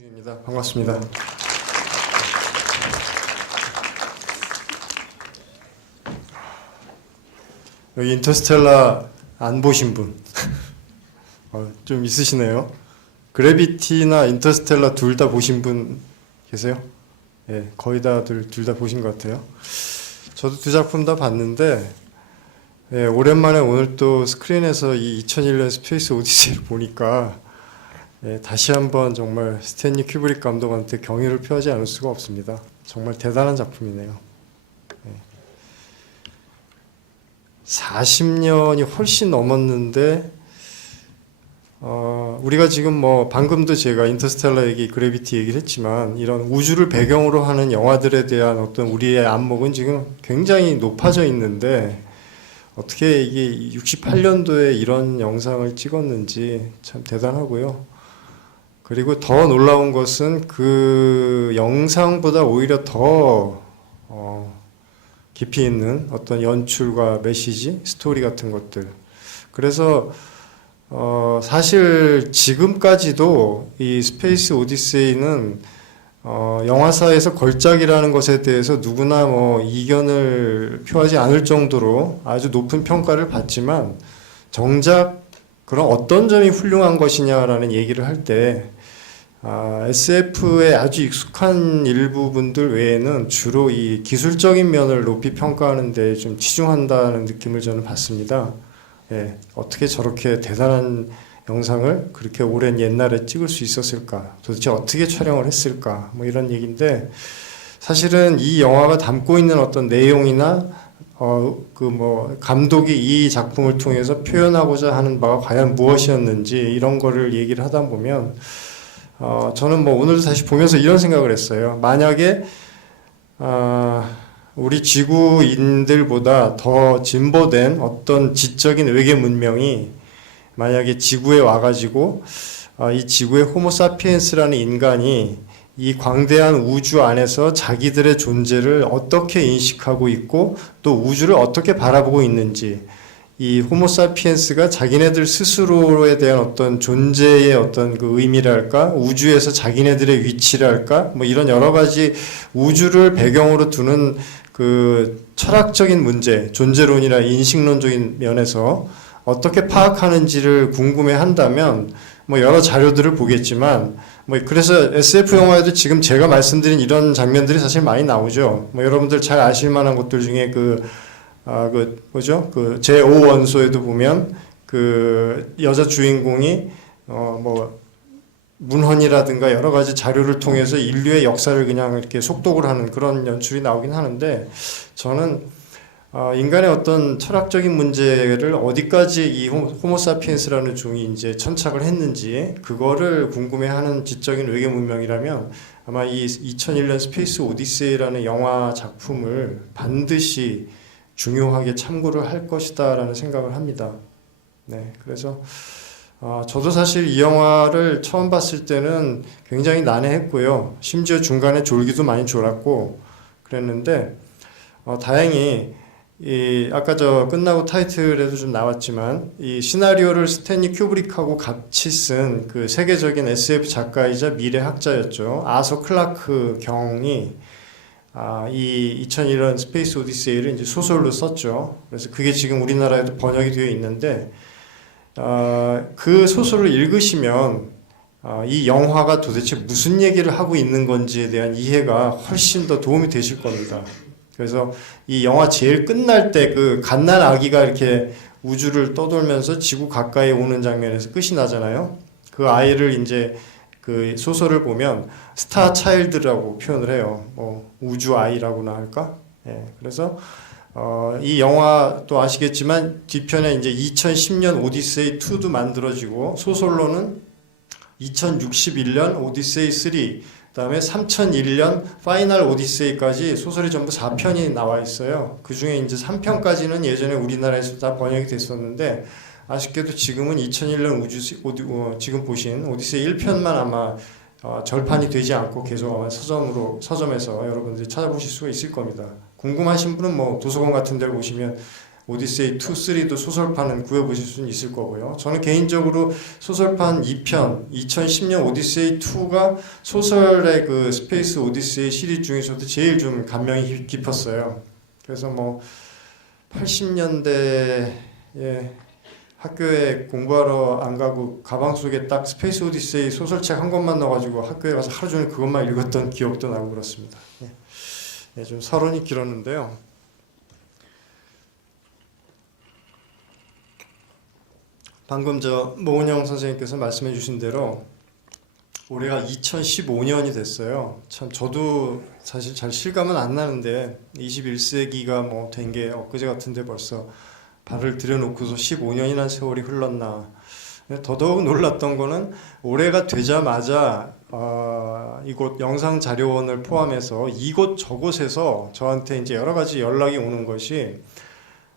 입니다. 반갑습니다. 여기 인터스텔라 안 보신 분 좀 있으시네요. 그래비티나 인터스텔라 둘 다 보신 분 계세요? 예, 거의 다들 둘 다 보신 것 같아요. 저도 두 작품 다 봤는데 예, 오랜만에 오늘 또 스크린에서 이 2001년 스페이스 오디세이를 보니까 예, 다시 한번 정말 스탠리 큐브릭 감독한테 경의를 표하지 않을 수가 없습니다. 정말 대단한 작품이네요. 예. 40년이 훨씬 넘었는데 우리가 지금 뭐 방금도 제가 인터스텔라 얘기, 그래비티 얘기를 했지만 이런 우주를 배경으로 하는 영화들에 대한 어떤 우리의 안목은 지금 굉장히 높아져 있는데 어떻게 이게 68년도에 이런 영상을 찍었는지 참 대단하고요. 그리고 더 놀라운 것은 그 영상보다 오히려 더 깊이 있는 어떤 연출과 메시지, 스토리 같은 것들. 그래서 사실 지금까지도 이 스페이스 오디세이는 영화사에서 걸작이라는 것에 대해서 누구나 뭐 이견을 표하지 않을 정도로 아주 높은 평가를 받지만 정작 그런 어떤 점이 훌륭한 것이냐라는 얘기를 할 때 SF에 아주 익숙한 일부분들 외에는 주로 이 기술적인 면을 높이 평가하는 데 좀 치중한다는 느낌을 저는 받습니다. 예, 어떻게 저렇게 대단한 영상을 그렇게 오랜 옛날에 찍을 수 있었을까? 도대체 어떻게 촬영을 했을까? 뭐 이런 얘기인데 사실은 이 영화가 담고 있는 어떤 내용이나 감독이 이 작품을 통해서 표현하고자 하는 바가 과연 무엇이었는지 이런 거를 얘기를 하다 보면 저는 뭐 오늘도 다시 보면서 이런 생각을 했어요. 만약에 우리 지구인들보다 더 진보된 어떤 지적인 외계 문명이 만약에 지구에 와가지고 이 지구의 호모사피엔스라는 인간이 이 광대한 우주 안에서 자기들의 존재를 어떻게 인식하고 있고 또 우주를 어떻게 바라보고 있는지 이 호모사피엔스가 자기네들 스스로에 대한 어떤 존재의 어떤 그 의미랄까 우주에서 자기네들의 위치랄까 뭐 이런 여러 가지 우주를 배경으로 두는 그 철학적인 문제, 존재론이나 인식론적인 면에서 어떻게 파악하는지를 궁금해 한다면 뭐 여러 자료들을 보겠지만 뭐 그래서 SF 영화에도 지금 제가 말씀드린 이런 장면들이 사실 많이 나오죠. 뭐 여러분들 잘 아실 만한 것들 중에 그 제5 원소에도 보면 그 여자 주인공이 문헌이라든가 여러 가지 자료를 통해서 인류의 역사를 그냥 이렇게 속독을 하는 그런 연출이 나오긴 하는데 저는 인간의 어떤 철학적인 문제를 어디까지 이 호모사피엔스라는 종이 이제 천착을 했는지 그거를 궁금해하는 지적인 외계 문명이라면 아마 이 2001년 스페이스 오디세이라는 영화 작품을 반드시 중요하게 참고를 할 것이다라는 생각을 합니다. 네, 그래서 저도 사실 이 영화를 처음 봤을 때는 굉장히 난해했고요. 심지어 중간에 졸기도 많이 졸았고 그랬는데 다행히 아까 저 끝나고 타이틀에도 좀 나왔지만 이 시나리오를 스탠리 큐브릭하고 같이 쓴 그 세계적인 SF 작가이자 미래학자였죠. 아서 클라크 경이 이 2001년 스페이스 오디세이를 이제 소설로 썼죠. 그래서 그게 지금 우리나라에도 번역이 되어 있는데 그 소설을 읽으시면 이 영화가 도대체 무슨 얘기를 하고 있는 건지에 대한 이해가 훨씬 더 도움이 되실 겁니다. 그래서 이 영화 제일 끝날 때 그 갓난 아기가 이렇게 우주를 떠돌면서 지구 가까이 오는 장면에서 끝이 나잖아요. 그 아이를 이제 그 소설을 보면 스타 차일드라고 표현을 해요. 우주 아이라고나 할까? 예, 그래서 이 영화 또 아시겠지만 뒤편에 이제 2010년 오디세이 2도 만들어지고 소설로는 2061년 오디세이 3, 그다음에 3001년 파이널 오디세이까지 소설이 전부 4편이 나와 있어요. 그 중에 이제 3편까지는 예전에 우리나라에서 다 번역이 됐었는데 아쉽게도 지금은 2001년 지금 보신 오디세이 1편만 아마 절판이 되지 않고 계속 아마 서점에서 여러분들이 찾아보실 수가 있을 겁니다. 궁금하신 분은 뭐 도서관 같은 데를 보시면 오디세이 2, 3도 소설판은 구해보실 수는 있을 거고요. 저는 개인적으로 소설판 2편 2010년 오디세이 2가 소설의 그 스페이스 오디세이 시리즈 중에서도 제일 좀 감명이 깊었어요. 그래서 뭐 80년대에 학교에 공부하러 안 가고 가방 속에 딱 스페이스 오디세이 소설책 한 권만 넣어가지고 학교에 가서 하루 종일 그것만 읽었던 기억도 나고 그렇습니다. 네, 좀 서론이 길었는데요. 방금 모은영 선생님께서 말씀해 주신 대로 올해가 2015년이 됐어요. 참 저도 사실 잘 실감은 안 나는데 21세기가 뭐 된 게 엊그제 같은데 벌써 발을 들여놓고서 15년이라는 세월이 흘렀나. 더더욱 놀랐던 거는 올해가 되자마자 이곳 영상자료원을 포함해서 이곳 저곳에서 저한테 이제 여러 가지 연락이 오는 것이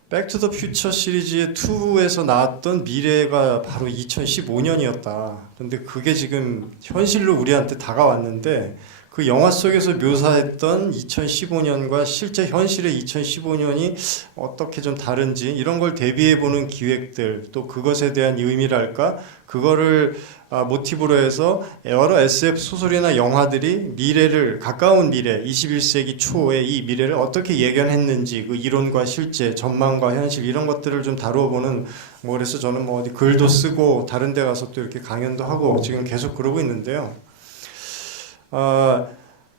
백투더퓨처 시리즈의 2에서 나왔던 미래가 바로 2015년이었다. 그런데 그게 지금 현실로 우리한테 다가왔는데 그 영화 속에서 묘사했던 2015년과 실제 현실의 2015년이 어떻게 좀 다른지 이런 걸 대비해보는 기획들, 또 그것에 대한 의미랄까, 그거를 모티브로 해서 여러 SF 소설이나 영화들이 미래를, 가까운 미래, 21세기 초의 이 미래를 어떻게 예견했는지, 그 이론과 실제, 전망과 현실 이런 것들을 좀 다루어보는, 뭐 그래서 저는 뭐 어디 글도 쓰고 다른 데 가서 또 이렇게 강연도 하고 지금 계속 그러고 있는데요.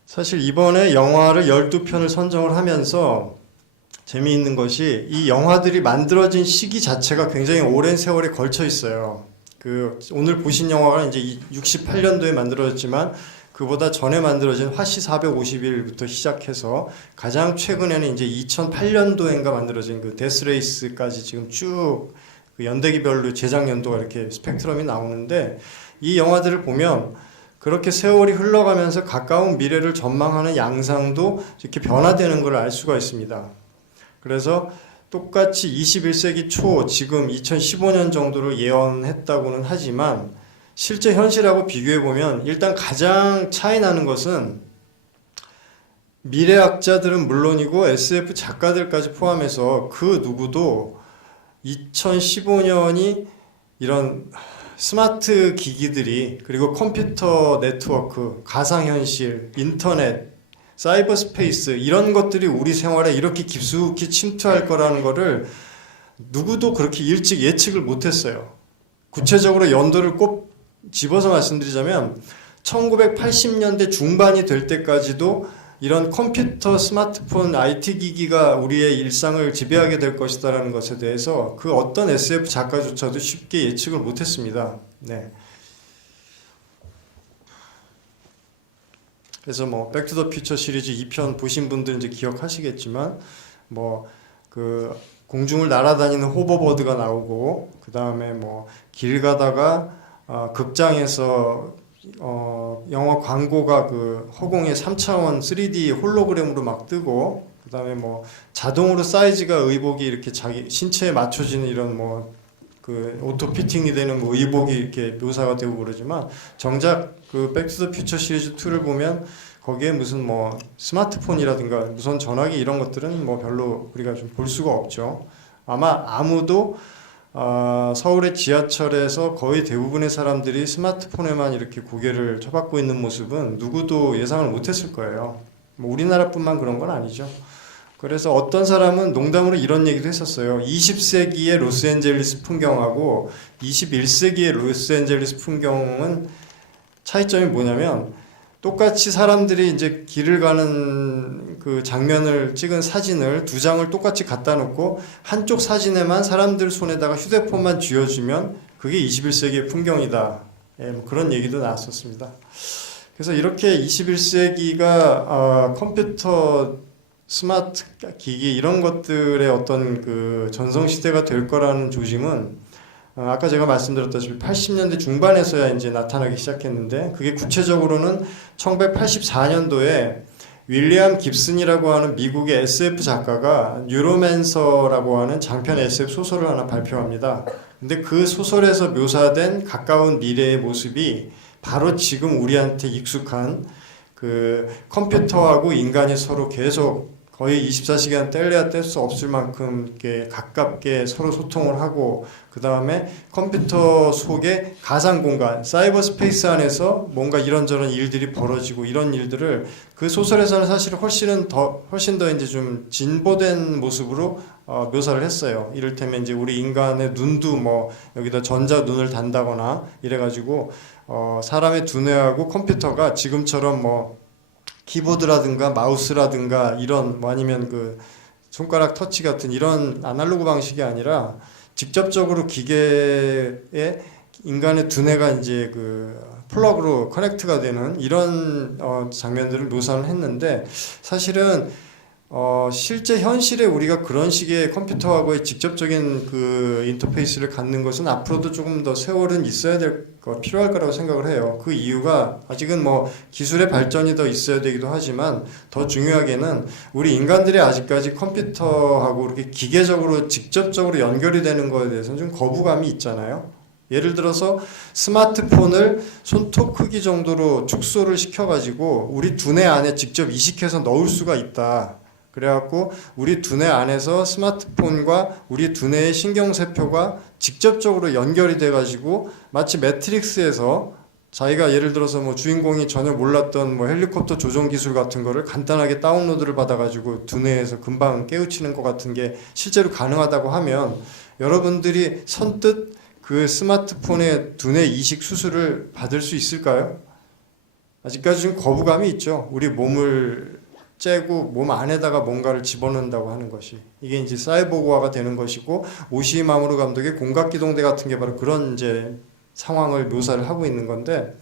사실 이번에 영화를 12편을 선정을 하면서 재미있는 것이 이 영화들이 만들어진 시기 자체가 굉장히 오랜 세월에 걸쳐 있어요. 오늘 보신 영화가 이제 68년도에 만들어졌지만 그보다 전에 만들어진 화씨 450일부터 시작해서 가장 최근에는 이제 2008년도인가 만들어진 그 데스레이스까지 지금 쭉 그 연대기별로 제작 연도가 이렇게 스펙트럼이 나오는데 이 영화들을 보면 그렇게 세월이 흘러가면서 가까운 미래를 전망하는 양상도 이렇게 변화되는 걸 알 수가 있습니다. 그래서 똑같이 21세기 초 지금 2015년 정도를 예언했다고는 하지만 실제 현실하고 비교해보면 일단 가장 차이 나는 것은 미래학자들은 물론이고 SF 작가들까지 포함해서 그 누구도 2015년이 이런 스마트 기기들이 그리고 컴퓨터 네트워크, 가상현실, 인터넷, 사이버 스페이스 이런 것들이 우리 생활에 이렇게 깊숙이 침투할 거라는 거를 누구도 그렇게 일찍 예측을 못했어요. 구체적으로 연도를 꼭 집어서 말씀드리자면 1980년대 중반이 될 때까지도 이런 컴퓨터, 스마트폰, IT 기기가 우리의 일상을 지배하게 될 것이다라는 것에 대해서 그 어떤 SF 작가조차도 쉽게 예측을 못했습니다. 네. 그래서 뭐 백투더퓨처 시리즈 2편 보신 분들은 이제 기억하시겠지만 뭐 그 공중을 날아다니는 호버보드가 나오고 그 다음에 뭐 길 가다가 극장에서 영화 광고가 그 허공에 3차원 3D 홀로그램으로 막 뜨고 그 다음에 뭐 자동으로 사이즈가 의복이 이렇게 자기 신체에 맞춰지는 이런 뭐 그 오토 피팅이 되는 뭐 의복이 이렇게 묘사가 되고 그러지만 정작 그 백투더퓨처 시리즈 2를 보면 거기에 무슨 뭐 스마트폰이라든가 무선 전화기 이런 것들은 뭐 별로 우리가 좀 볼 수가 없죠. 아마 아무도 서울의 지하철에서 거의 대부분의 사람들이 스마트폰에만 이렇게 고개를 쳐박고 있는 모습은 누구도 예상을 못했을 거예요. 뭐 우리나라뿐만 그런 건 아니죠. 그래서 어떤 사람은 농담으로 이런 얘기도 했었어요. 20세기의 로스앤젤레스 풍경하고 21세기의 로스앤젤레스 풍경은 차이점이 뭐냐면 똑같이 사람들이 이제 길을 가는 그 장면을 찍은 사진을 두 장을 똑같이 갖다 놓고 한쪽 사진에만 사람들 손에다가 휴대폰만 쥐어주면 그게 21세기의 풍경이다. 예, 뭐 그런 얘기도 나왔었습니다. 그래서 이렇게 21세기가 컴퓨터, 스마트 기기 이런 것들의 어떤 그 전성시대가 될 거라는 조짐은 아까 제가 말씀드렸다시피 80년대 중반에서야 이제 나타나기 시작했는데 그게 구체적으로는 1984년도에 윌리엄 깁슨이라고 하는 미국의 SF 작가가 뉴로맨서라고 하는 장편 SF 소설을 하나 발표합니다. 근데 그 소설에서 묘사된 가까운 미래의 모습이 바로 지금 우리한테 익숙한 그 컴퓨터하고 인간이 서로 계속 거의 24시간 뗄래야 뗄 수 없을 만큼 이렇게 가깝게 서로 소통을 하고, 그 다음에 컴퓨터 속의 가상 공간, 사이버 스페이스 안에서 뭔가 이런저런 일들이 벌어지고, 이런 일들을 그 소설에서는 사실 훨씬 더 이제 좀 진보된 모습으로 묘사를 했어요. 이를테면 이제 우리 인간의 눈도 뭐 여기다 전자 눈을 단다거나 이래가지고 사람의 두뇌하고 컴퓨터가 지금처럼 뭐 키보드라든가 마우스라든가 이런 뭐 아니면 그 손가락 터치 같은 이런 아날로그 방식이 아니라 직접적으로 기계에 인간의 두뇌가 이제 그 플러그로 커넥트가 되는 이런 장면들을 묘사를 했는데, 사실은 실제 현실에 우리가 그런 식의 컴퓨터하고의 직접적인 그 인터페이스를 갖는 것은 앞으로도 조금 더 세월은 있어야 필요할 거라고 생각을 해요. 그 이유가 아직은 뭐 기술의 발전이 더 있어야 되기도 하지만, 더 중요하게는 우리 인간들이 아직까지 컴퓨터하고 이렇게 기계적으로 직접적으로 연결이 되는 거에 대해서는 좀 거부감이 있잖아요. 예를 들어서 스마트폰을 손톱 크기 정도로 축소를 시켜가지고 우리 두뇌 안에 직접 이식해서 넣을 수가 있다. 그래갖고 우리 두뇌 안에서 스마트폰과 우리 두뇌의 신경세포가 직접적으로 연결이 돼가지고 마치 매트릭스에서 자기가 예를 들어서 뭐 주인공이 전혀 몰랐던 뭐 헬리콥터 조종 기술 같은 거를 간단하게 다운로드를 받아가지고 두뇌에서 금방 깨우치는 것 같은 게 실제로 가능하다고 하면, 여러분들이 선뜻 그 스마트폰의 두뇌 이식 수술을 받을 수 있을까요? 아직까지 좀 거부감이 있죠. 우리 몸을 째고 몸 안에다가 뭔가를 집어넣는다고 하는 것이, 이게 이제 사이보그화가 되는 것이고, 오시이 마모루 감독의 공각기동대 같은 게 바로 그런 이제 상황을 묘사를 하고 있는 건데,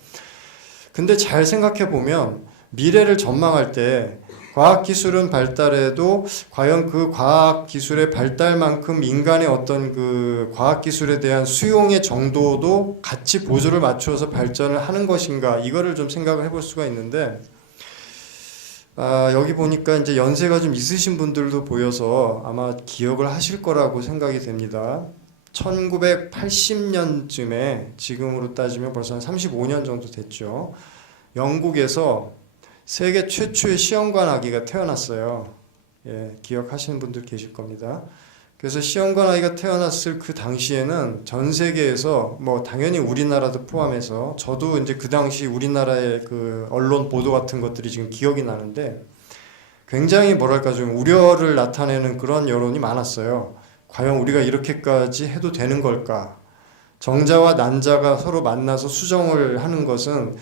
근데 잘 생각해 보면 미래를 전망할 때 과학기술은 발달해도 과연 그 과학기술의 발달만큼 인간의 어떤 그 과학기술에 대한 수용의 정도도 같이 보조를 맞추어서 발전을 하는 것인가, 이거를 좀 생각을 해볼 수가 있는데, 여기 보니까 이제 연세가 좀 있으신 분들도 보여서 아마 기억을 하실 거라고 생각이 됩니다. 1980년쯤에 지금으로 따지면 벌써 한 35년 정도 됐죠. 영국에서 세계 최초의 시험관 아기가 태어났어요. 예, 기억하시는 분들 계실 겁니다. 그래서 시험관 아기가 태어났을 그 당시에는 전 세계에서 뭐 당연히 우리나라도 포함해서, 저도 이제 그 당시 우리나라의 그 언론 보도 같은 것들이 지금 기억이 나는데, 굉장히 뭐랄까 좀 우려를 나타내는 그런 여론이 많았어요. 과연 우리가 이렇게까지 해도 되는 걸까? 정자와 난자가 서로 만나서 수정을 하는 것은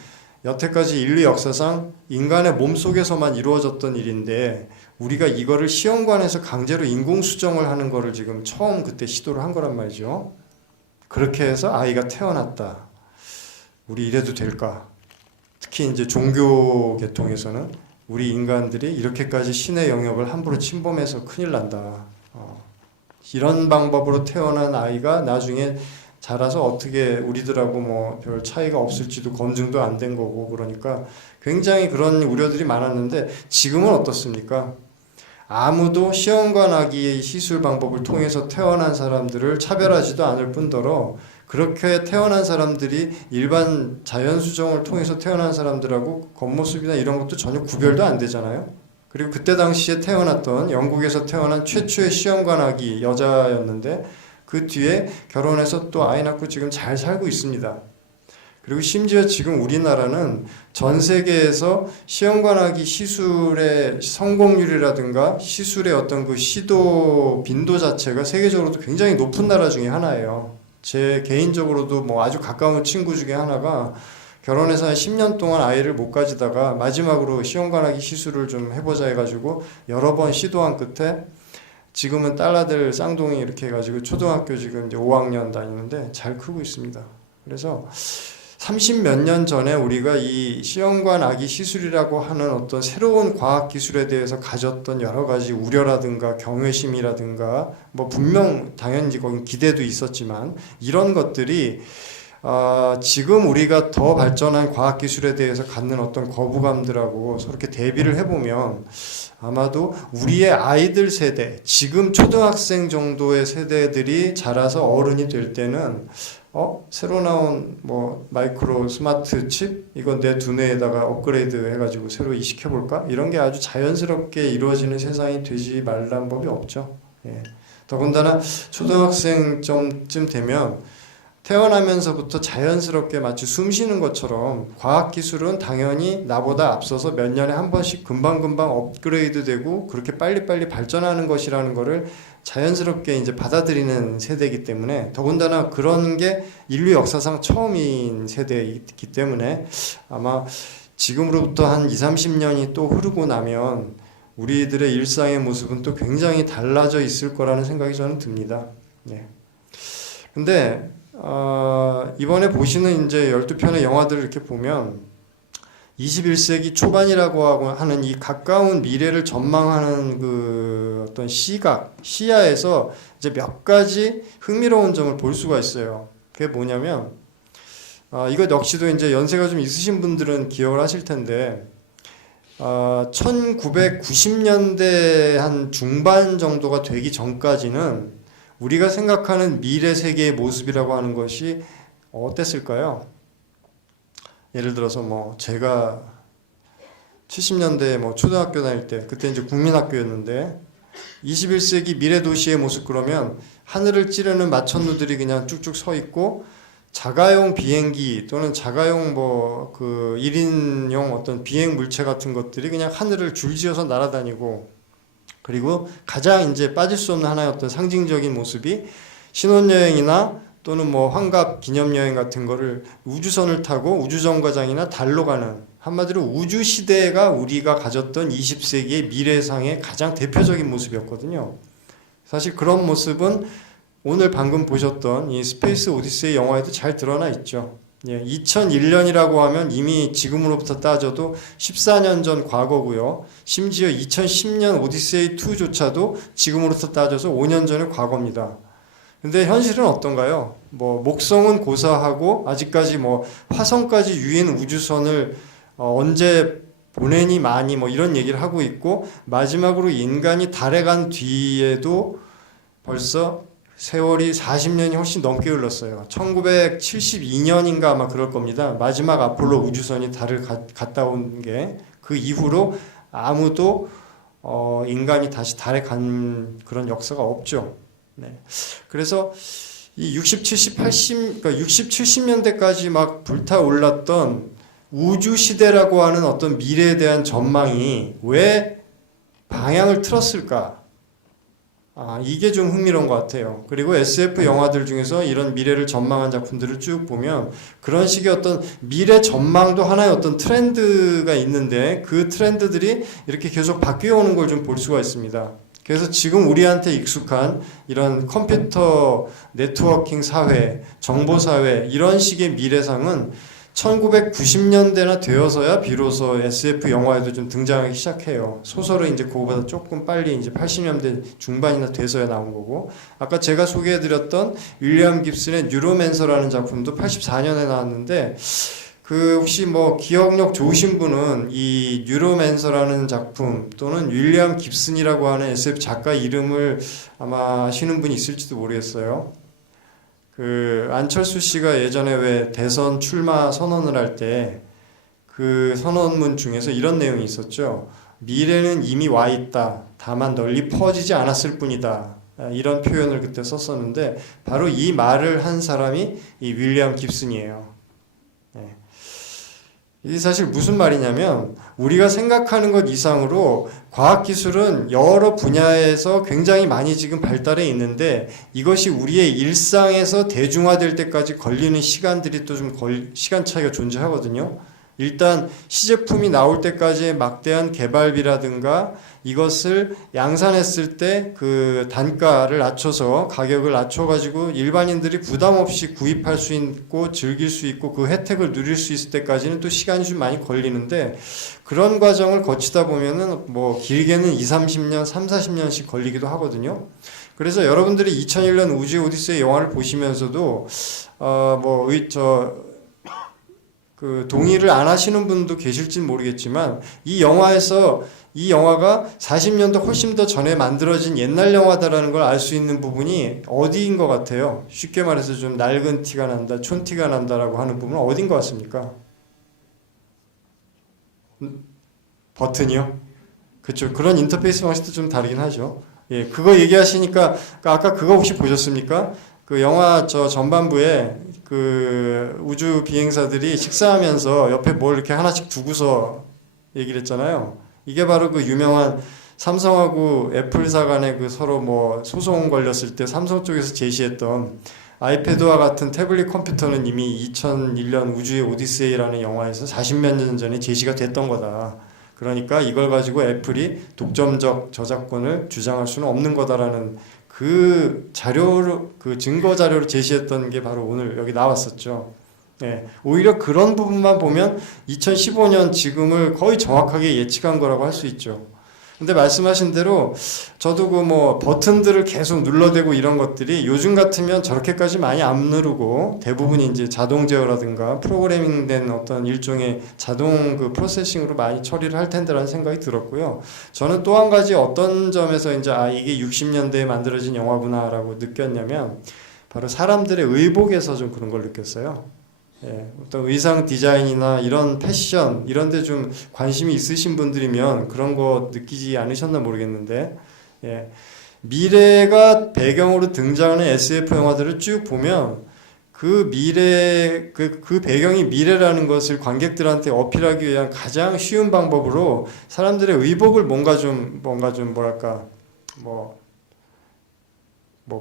여태까지 인류 역사상 인간의 몸속에서만 이루어졌던 일인데, 우리가 이거를 시험관에서 강제로 인공수정을 하는 거를 지금 처음 그때 시도를 한 거란 말이죠. 그렇게 해서 아이가 태어났다. 우리 이래도 될까? 특히 이제 종교 계통에서는 우리 인간들이 이렇게까지 신의 영역을 함부로 침범해서 큰일 난다. 이런 방법으로 태어난 아이가 나중에 자라서 어떻게 우리들하고 뭐 별 차이가 없을지도 검증도 안 된 거고, 그러니까 굉장히 그런 우려들이 많았는데, 지금은 어떻습니까? 아무도 시험관 아기의 시술 방법을 통해서 태어난 사람들을 차별하지도 않을 뿐더러, 그렇게 태어난 사람들이 일반 자연수정을 통해서 태어난 사람들하고 겉모습이나 이런 것도 전혀 구별도 안 되잖아요. 그리고 그때 당시에 태어났던 영국에서 태어난 최초의 시험관 아기 여자였는데, 그 뒤에 결혼해서 또 아이 낳고 지금 잘 살고 있습니다. 그리고 심지어 지금 우리나라는 전 세계에서 시험관 아기 시술의 성공률이라든가 시술의 어떤 그 시도 빈도 자체가 세계적으로도 굉장히 높은 나라 중에 하나예요. 제 개인적으로도 뭐 아주 가까운 친구 중에 하나가 결혼해서 한 10년 동안 아이를 못 가지다가 마지막으로 시험관 아기 시술을 좀 해보자 해가지고 여러 번 시도한 끝에 지금은 딸아들 쌍둥이 이렇게 해가지고 초등학교 지금 이제 5학년 다니는데 잘 크고 있습니다. 그래서 30몇 년 전에 우리가 이 시험관 아기 시술이라고 하는 어떤 새로운 과학 기술에 대해서 가졌던 여러 가지 우려라든가 경외심이라든가 뭐 분명 당연히 거긴 기대도 있었지만, 이런 것들이 지금 우리가 더 발전한 과학 기술에 대해서 갖는 어떤 거부감들하고 서로 이렇게 대비를 해보면 아마도 우리의 아이들 세대, 지금 초등학생 정도의 세대들이 자라서 어른이 될 때는 새로 나온 뭐 마이크로 스마트 칩 이건 내 두뇌에다가 업그레이드 해가지고 새로 이식해볼까? 이런 게 아주 자연스럽게 이루어지는 세상이 되지 말란 법이 없죠. 예. 더군다나 초등학생쯤 되면 태어나면서부터 자연스럽게 마치 숨 쉬는 것처럼 과학기술은 당연히 나보다 앞서서 몇 년에 한 번씩 금방금방 업그레이드 되고 그렇게 빨리빨리 발전하는 것이라는 거를 자연스럽게 이제 받아들이는 세대이기 때문에 더군다나 그런 게 인류 역사상 처음인 세대이기 때문에 아마 지금으로부터 한 20, 30년이 또 흐르고 나면 우리들의 일상의 모습은 또 굉장히 달라져 있을 거라는 생각이 저는 듭니다. 네. 근데 이번에 보시는 이제 12편의 영화들을 이렇게 보면 21세기 초반이라고 하는 이 가까운 미래를 전망하는 그 어떤 시야에서 이제 몇 가지 흥미로운 점을 볼 수가 있어요. 그게 뭐냐면, 이거 역시도 이제 연세가 좀 있으신 분들은 기억을 하실 텐데, 1990년대 한 중반 정도가 되기 전까지는 우리가 생각하는 미래 세계의 모습이라고 하는 것이 어땠을까요? 예를 들어서 뭐 제가 70년대에 뭐 초등학교 다닐 때 그때 이제 국민학교였는데 21세기 미래 도시의 모습 그러면 하늘을 찌르는 마천루들이 그냥 쭉쭉 서 있고 자가용 비행기 또는 자가용 뭐 그 1인용 어떤 비행 물체 같은 것들이 그냥 하늘을 줄지어서 날아다니고 그리고 가장 이제 빠질 수 없는 하나의 어떤 상징적인 모습이 신혼여행이나 또는 뭐 환갑 기념여행 같은 거를 우주선을 타고 우주정거장이나 달로 가는 한마디로 우주시대가 우리가 가졌던 20세기의 미래상의 가장 대표적인 모습이었거든요. 사실 그런 모습은 오늘 방금 보셨던 이 스페이스 오디세이 영화에도 잘 드러나 있죠. 2001년이라고 하면 이미 지금으로부터 따져도 14년 전 과거고요. 심지어 2010년 오디세이 2조차도 지금으로부터 따져서 5년 전의 과거입니다. 근데 현실은 어떤가요? 뭐 목성은 고사하고 아직까지 뭐 화성까지 유인 우주선을 언제 보내니 마니 뭐 이런 얘기를 하고 있고 마지막으로 인간이 달에 간 뒤에도 벌써 세월이 40년이 훨씬 넘게 흘렀어요. 1972년인가 아마 그럴 겁니다. 마지막 아폴로 우주선이 달을 갔다 온 게 그 이후로 아무도 인간이 다시 달에 간 그런 역사가 없죠. 네. 그래서 이 60, 70, 80, 그러니까 60, 70년대까지 막 불타올랐던 우주 시대라고 하는 어떤 미래에 대한 전망이 왜 방향을 틀었을까? 이게 좀 흥미로운 것 같아요. 그리고 SF 영화들 중에서 이런 미래를 전망한 작품들을 쭉 보면 그런 식의 어떤 미래 전망도 하나의 어떤 트렌드가 있는데 그 트렌드들이 이렇게 계속 바뀌어 오는 걸 좀 볼 수가 있습니다. 그래서 지금 우리한테 익숙한 이런 컴퓨터 네트워킹 사회, 정보 사회 이런 식의 미래상은 1990년대나 되어서야 비로소 SF 영화에도 좀 등장하기 시작해요. 소설은 이제 그거보다 조금 빨리 이제 80년대 중반이나 돼서야 나온 거고, 아까 제가 소개해드렸던 윌리엄 깁슨의 뉴로맨서라는 작품도 84년에 나왔는데, 그 혹시 뭐 기억력 좋으신 분은 이 뉴로맨서라는 작품 또는 윌리엄 깁슨이라고 하는 SF 작가 이름을 아마 아시는 분이 있을지도 모르겠어요. 그 안철수 씨가 예전에 왜 대선 출마 선언을 할 때 그 선언문 중에서 이런 내용이 있었죠. 미래는 이미 와 있다. 다만 널리 퍼지지 않았을 뿐이다. 이런 표현을 그때 썼었는데 바로 이 말을 한 사람이 이 윌리엄 깁슨이에요. 네. 이게 사실 무슨 말이냐면 우리가 생각하는 것 이상으로 과학기술은 여러 분야에서 굉장히 많이 지금 발달해 있는데 이것이 우리의 일상에서 대중화될 때까지 걸리는 시간들이 또 좀 시간 차이가 존재하거든요. 일단 시제품이 나올 때까지의 막대한 개발비라든가 이것을 양산했을 때 그 단가를 낮춰서 가격을 낮춰가지고 일반인들이 부담 없이 구입할 수 있고 즐길 수 있고 그 혜택을 누릴 수 있을 때까지는 또 시간이 좀 많이 걸리는데 그런 과정을 거치다 보면은 뭐 길게는 2, 30년, 3, 40년씩 걸리기도 하거든요. 그래서 여러분들이 2001년 우주의 오디세이 영화를 보시면서도 그 동의를 안 하시는 분도 계실진 모르겠지만 이 영화에서 이 영화가 40년도 훨씬 더 전에 만들어진 옛날 영화다라는 걸 알 수 있는 부분이 어디인 것 같아요? 쉽게 말해서 좀 낡은 티가 난다, 촌티가 난다라고 하는 부분은 어딘 것 같습니까? 버튼이요? 그렇죠. 그런 인터페이스 방식도 좀 다르긴 하죠. 예, 그거 얘기하시니까 아까 그거 혹시 보셨습니까? 그 영화 저 전반부에 그 우주 비행사들이 식사하면서 옆에 뭘 이렇게 하나씩 두고서 얘기를 했잖아요. 이게 바로 그 유명한 삼성하고 애플사 간에 그 서로 뭐 소송 걸렸을 때 삼성 쪽에서 제시했던 아이패드와 같은 태블릿 컴퓨터는 이미 2001년 우주의 오디세이라는 영화에서 40몇 년 전에 제시가 됐던 거다. 그러니까 이걸 가지고 애플이 독점적 저작권을 주장할 수는 없는 거다라는 그 자료로, 그 증거 자료로 제시했던 게 바로 오늘 여기 나왔었죠. 예, 오히려 그런 부분만 보면 2015년 지금을 거의 정확하게 예측한 거라고 할 수 있죠. 근데 말씀하신 대로 저도 그 뭐 버튼들을 계속 눌러대고 이런 것들이 요즘 같으면 저렇게까지 많이 안 누르고 대부분이 이제 자동 제어라든가 프로그래밍된 어떤 일종의 자동 그 프로세싱으로 많이 처리를 할 텐데라는 생각이 들었고요. 저는 또 한 가지 어떤 점에서 이제 이게 60년대에 만들어진 영화구나라고 느꼈냐면 바로 사람들의 의복에서 좀 그런 걸 느꼈어요. 예, 어떤 의상 디자인이나 이런 패션 이런 데 좀 관심이 있으신 분들이면 그런 거 느끼지 않으셨나 모르겠는데, 예, 미래가 배경으로 등장하는 SF 영화들을 쭉 보면 그 미래, 그 배경이 미래라는 것을 관객들한테 어필하기 위한 가장 쉬운 방법으로 사람들의 의복을 뭔가 좀 뭐랄까 뭐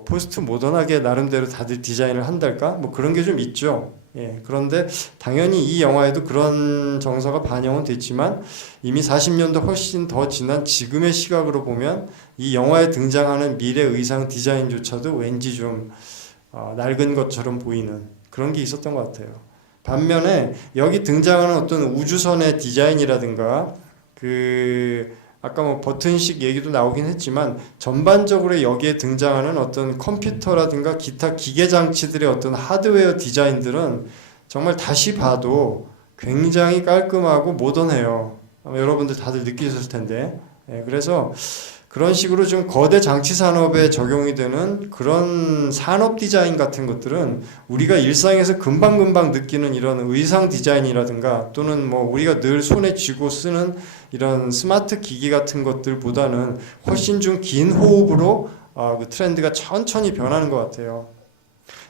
포스트 모던하게 나름대로 다들 디자인을 한달까? 뭐 그런 게 좀 있죠. 예, 그런데 당연히 이 영화에도 그런 정서가 반영은 됐지만 이미 40년도 훨씬 더 지난 지금의 시각으로 보면 이 영화에 등장하는 미래 의상 디자인조차도 왠지 좀 낡은 것처럼 보이는 그런 게 있었던 것 같아요. 반면에 여기 등장하는 어떤 우주선의 디자인이라든가 아까 뭐 버튼식 얘기도 나오긴 했지만 전반적으로 여기에 등장하는 어떤 컴퓨터라든가 기타 기계 장치들의 어떤 하드웨어 디자인들은 정말 다시 봐도 굉장히 깔끔하고 모던해요. 아마 여러분들 다들 느끼셨을 텐데. 예, 그래서 그런 식으로 좀 거대 장치 산업에 적용이 되는 그런 산업 디자인 같은 것들은 우리가 일상에서 금방금방 느끼는 이런 의상 디자인이라든가 또는 뭐 우리가 늘 손에 쥐고 쓰는 이런 스마트 기기 같은 것들보다는 훨씬 좀 긴 호흡으로 그 트렌드가 천천히 변하는 것 같아요.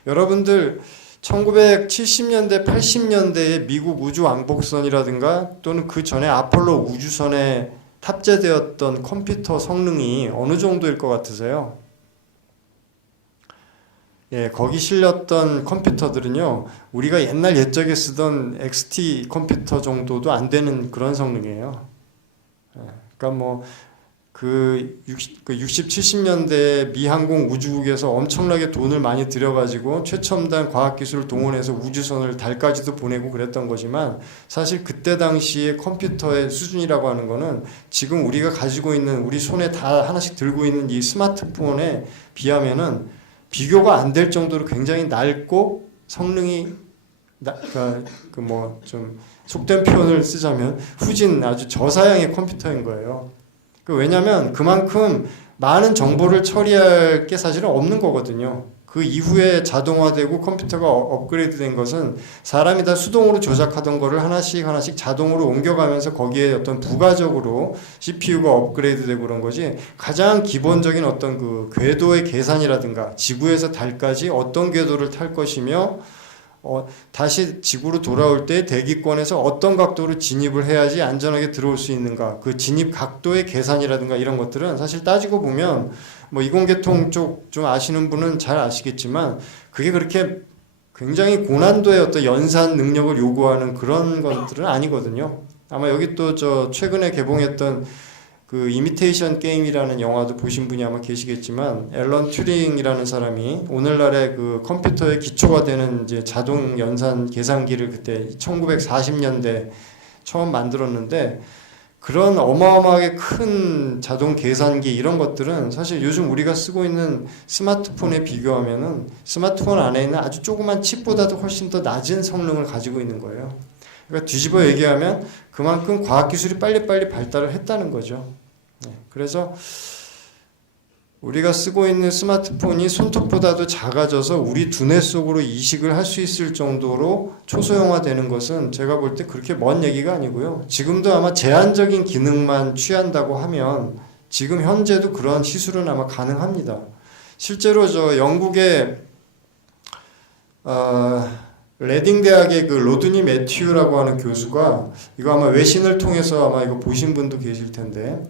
여러분들 1970년대, 80년대의 미국 우주 왕복선이라든가 또는 그 전에 아폴로 우주선에 탑재되었던 컴퓨터 성능이 어느 정도일 것 같으세요? 예, 거기 실렸던 컴퓨터들은요, 우리가 옛날 옛적에 쓰던 XT 컴퓨터 정도도 안 되는 그런 성능이에요. 예, 그러니까 뭐, 60, 70년대 미항공 우주국에서 엄청나게 돈을 많이 들여가지고 최첨단 과학기술을 동원해서 우주선을 달까지도 보내고 그랬던 거지만 사실 그때 당시의 컴퓨터의 수준이라고 하는 거는 지금 우리가 가지고 있는 우리 손에 다 하나씩 들고 있는 이 스마트폰에 비하면은 비교가 안 될 정도로 굉장히 낡고 성능이 좀 속된 표현을 쓰자면 후진 아주 저사양의 컴퓨터인 거예요. 왜냐하면 그만큼 많은 정보를 처리할 게 사실은 없는 거거든요. 그 이후에 자동화되고 컴퓨터가 업그레이드 된 것은 사람이 다 수동으로 조작하던 거를 하나씩 자동으로 옮겨가면서 거기에 어떤 부가적으로 CPU가 업그레이드 되고 그런 거지 가장 기본적인 어떤 그 궤도의 계산이라든가 지구에서 달까지 어떤 궤도를 탈 것이며 다시 지구로 돌아올 때 대기권에서 어떤 각도로 진입을 해야지 안전하게 들어올 수 있는가 그 진입 각도의 계산이라든가 이런 것들은 사실 따지고 보면 뭐 이공계통 쪽 좀 아시는 분은 잘 아시겠지만 그게 그렇게 굉장히 고난도의 어떤 연산 능력을 요구하는 그런 것들은 아니거든요. 아마 여기 또 저 최근에 개봉했던 그 이미테이션 게임이라는 영화도 보신 분이 아마 계시겠지만 앨런 튜링이라는 사람이 오늘날의 그 컴퓨터의 기초가 되는 이제 자동 연산 계산기를 그때 1940년대 처음 만들었는데 그런 어마어마하게 큰 자동 계산기 이런 것들은 사실 요즘 우리가 쓰고 있는 스마트폰에 비교하면은 스마트폰 안에 있는 아주 조그만 칩보다도 훨씬 더 낮은 성능을 가지고 있는 거예요. 그러니까 뒤집어 얘기하면 그만큼 과학기술이 빨리빨리 발달을 했다는 거죠. 그래서 우리가 쓰고 있는 스마트폰이 손톱보다도 작아져서 우리 두뇌 속으로 이식을 할 수 있을 정도로 초소형화되는 것은 제가 볼 때 그렇게 먼 얘기가 아니고요. 지금도 아마 제한적인 기능만 취한다고 하면 지금 현재도 그런 시술은 아마 가능합니다. 실제로 저 영국의 레딩 대학의 그 로드니 매튜라고 하는 교수가 이거 아마 외신을 통해서 아마 이거 보신 분도 계실 텐데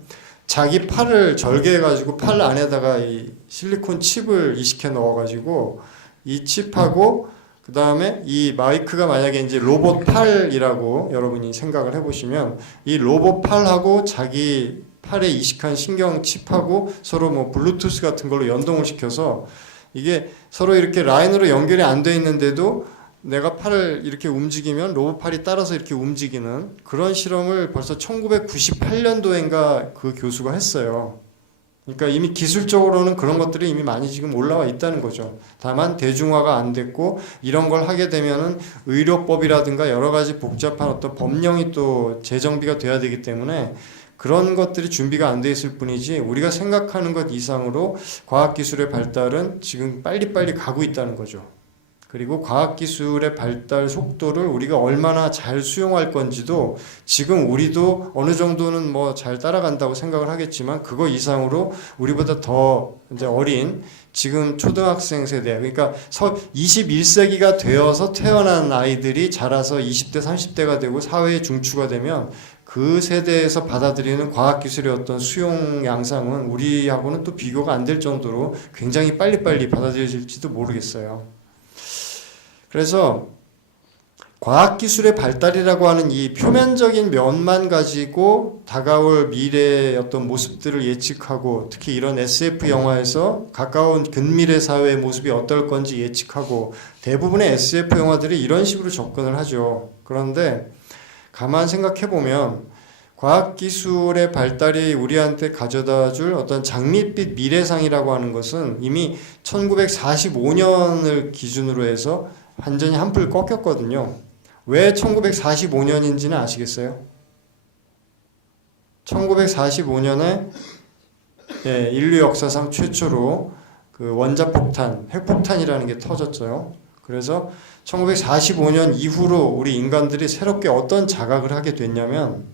자기 팔을 절개해가지고 팔 안에다가 이 실리콘 칩을 이식해 넣어가지고 이 칩하고 그 다음에 이 마이크가 만약에 이제 로봇 팔이라고 여러분이 생각을 해보시면 이 로봇 팔하고 자기 팔에 이식한 신경 칩하고 서로 뭐 블루투스 같은 걸로 연동을 시켜서 이게 서로 이렇게 라인으로 연결이 안 돼 있는데도 내가 팔을 이렇게 움직이면 로봇 팔이 따라서 이렇게 움직이는 그런 실험을 벌써 1998년도인가 그 교수가 했어요. 그러니까 이미 기술적으로는 그런 것들이 이미 많이 지금 올라와 있다는 거죠. 다만 대중화가 안 됐고 이런 걸 하게 되면은 의료법이라든가 여러 가지 복잡한 어떤 법령이 또 재정비가 돼야 되기 때문에 그런 것들이 준비가 안 돼 있을 뿐이지 우리가 생각하는 것 이상으로 과학기술의 발달은 지금 빨리빨리 가고 있다는 거죠. 그리고 과학기술의 발달 속도를 우리가 얼마나 잘 수용할 건지도 지금 우리도 어느 정도는 뭐 잘 따라간다고 생각을 하겠지만 그거 이상으로 우리보다 더 이제 어린 지금 초등학생 세대, 그러니까 21세기가 되어서 태어난 아이들이 자라서 20대, 30대가 되고 사회에 중추가 되면 그 세대에서 받아들이는 과학기술의 어떤 수용 양상은 우리하고는 또 비교가 안 될 정도로 굉장히 빨리빨리 받아들여질지도 모르겠어요. 그래서 과학기술의 발달이라고 하는 이 표면적인 면만 가지고 다가올 미래의 어떤 모습들을 예측하고 특히 이런 SF 영화에서 가까운 근미래 사회의 모습이 어떨 건지 예측하고 대부분의 SF 영화들이 이런 식으로 접근을 하죠. 그런데 가만 생각해 보면 과학기술의 발달이 우리한테 가져다 줄 어떤 장밋빛 미래상이라고 하는 것은 이미 1945년을 기준으로 해서 완전히 한풀 꺾였거든요. 왜 1945년인지는 아시겠어요? 1945년에 인류 역사상 최초로 그 원자폭탄, 핵폭탄이라는 게 터졌어요. 그래서 1945년 이후로 우리 인간들이 새롭게 어떤 자각을 하게 됐냐면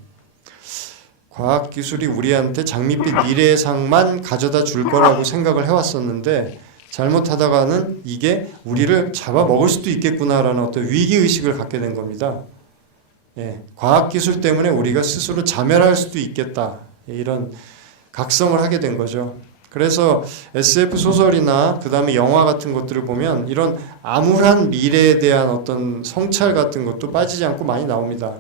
과학기술이 우리한테 장밋빛 미래상만 가져다 줄 거라고 생각을 해왔었는데 잘못하다가는 이게 우리를 잡아먹을 수도 있겠구나라는 어떤 위기의식을 갖게 된 겁니다. 과학기술 때문에 우리가 스스로 자멸할 수도 있겠다. 이런 각성을 하게 된 거죠. 그래서 SF 소설이나 그 다음에 영화 같은 것들을 보면 이런 암울한 미래에 대한 어떤 성찰 같은 것도 빠지지 않고 많이 나옵니다.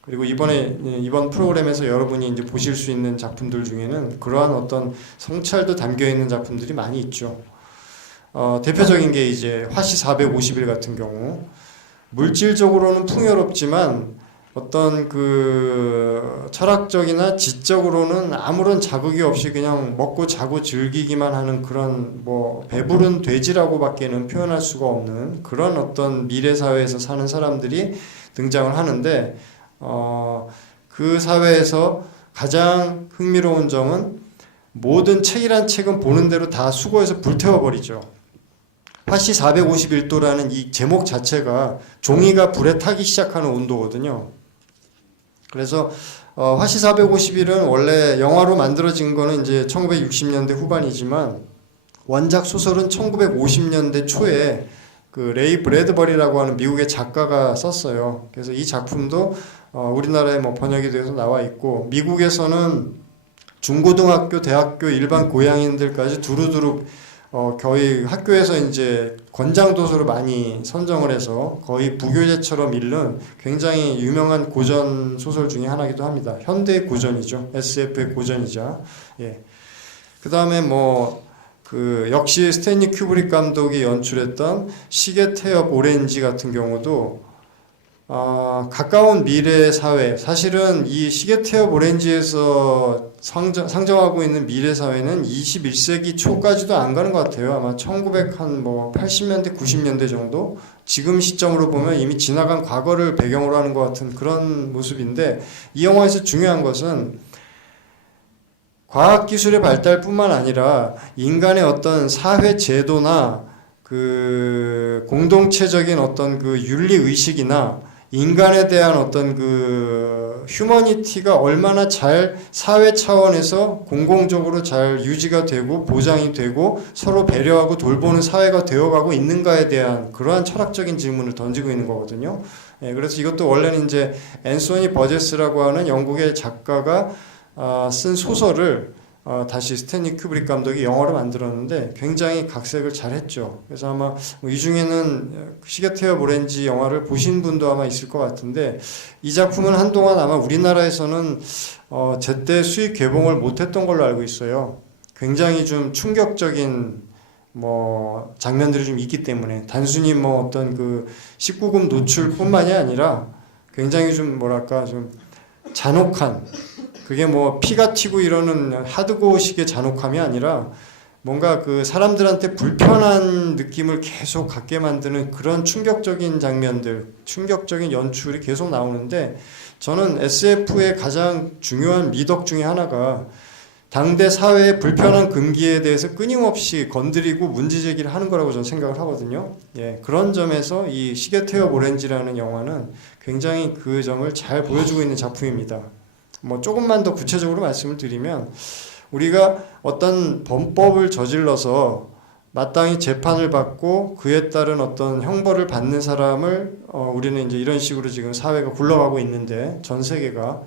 그리고 이번 프로그램에서 여러분이 이제 보실 수 있는 작품들 중에는 그러한 어떤 성찰도 담겨 있는 작품들이 많이 있죠. 대표적인 게 이제 화씨 450일 같은 경우 물질적으로는 풍요롭지만 어떤 그 철학적이나 지적으로는 아무런 자극이 없이 그냥 먹고 자고 즐기기만 하는 그런 뭐 배부른 돼지라고밖에는 표현할 수가 없는 그런 어떤 미래 사회에서 사는 사람들이 등장을 하는데 그 사회에서 가장 흥미로운 점은 모든 책이란 책은 보는 대로 다 수거해서 불태워버리죠. 화씨 451도라는 이 제목 자체가 종이가 불에 타기 시작하는 온도거든요. 그래서 화씨 451은 원래 영화로 만들어진 거는 이제 1960년대 후반이지만 원작 소설은 1950년대 초에 그 레이 브래드버리라고 하는 미국의 작가가 썼어요. 그래서 이 작품도 우리나라에 뭐 번역이 돼서 나와 있고 미국에서는 중고등학교, 대학교 일반 고양이들까지 두루두루 거의 학교에서 이제 권장도서로 많이 선정을 해서 거의 부교재처럼 읽는 굉장히 유명한 고전 소설 중에 하나이기도 합니다. 현대의 고전이죠. SF의 고전이자. 그 다음에 역시 스탠리 큐브릭 감독이 연출했던 시계 태엽 오렌지 같은 경우도 가까운 미래 사회, 사실은 이 시계태엽 오렌지에서 상정하고 있는 미래 사회는 21세기 초까지도 안 가는 것 같아요. 아마 1980년대, 90년대 정도? 지금 시점으로 보면 이미 지나간 과거를 배경으로 하는 것 같은 그런 모습인데, 이 영화에서 중요한 것은 과학기술의 발달뿐만 아니라 인간의 어떤 사회 제도나 그 공동체적인 어떤 그 윤리의식이나 인간에 대한 어떤 그 휴머니티가 얼마나 잘 사회 차원에서 공공적으로 잘 유지가 되고 보장이 되고 서로 배려하고 돌보는 사회가 되어가고 있는가에 대한 그러한 철학적인 질문을 던지고 있는 거거든요. 예, 그래서 이것도 원래는 이제 앤소니 버제스라고 하는 영국의 작가가 쓴 소설을 다시 스탠리 큐브릭 감독이 영화로 만들었는데 굉장히 각색을 잘 했죠. 그래서 아마 이 중에는 시계태엽 오렌지 영화를 보신 분도 아마 있을 것 같은데, 이 작품은 한동안 아마 우리나라에서는 제때 수입 개봉을 못했던 걸로 알고 있어요. 굉장히 좀 충격적인 장면들이 좀 있기 때문에, 단순히 어떤 그 19금 노출뿐만이 아니라 굉장히 좀 좀 잔혹한, 그게 피가 튀고 이러는 하드고식의 잔혹함이 아니라 뭔가 그 사람들한테 불편한 느낌을 계속 갖게 만드는 그런 충격적인 장면들, 충격적인 연출이 계속 나오는데, 저는 SF의 가장 중요한 미덕 중에 하나가 당대 사회의 불편한 금기에 대해서 끊임없이 건드리고 문제제기를 하는 거라고 저는 생각을 하거든요. 예, 그런 점에서 이 시계태엽 오렌지라는 영화는 굉장히 그 점을 잘 보여주고 있는 작품입니다. 조금만 더 구체적으로 말씀을 드리면, 우리가 어떤 범법을 저질러서 마땅히 재판을 받고 그에 따른 어떤 형벌을 받는 사람을 우리는 이제 이런 식으로 지금 사회가 굴러가고 있는데, 전 세계가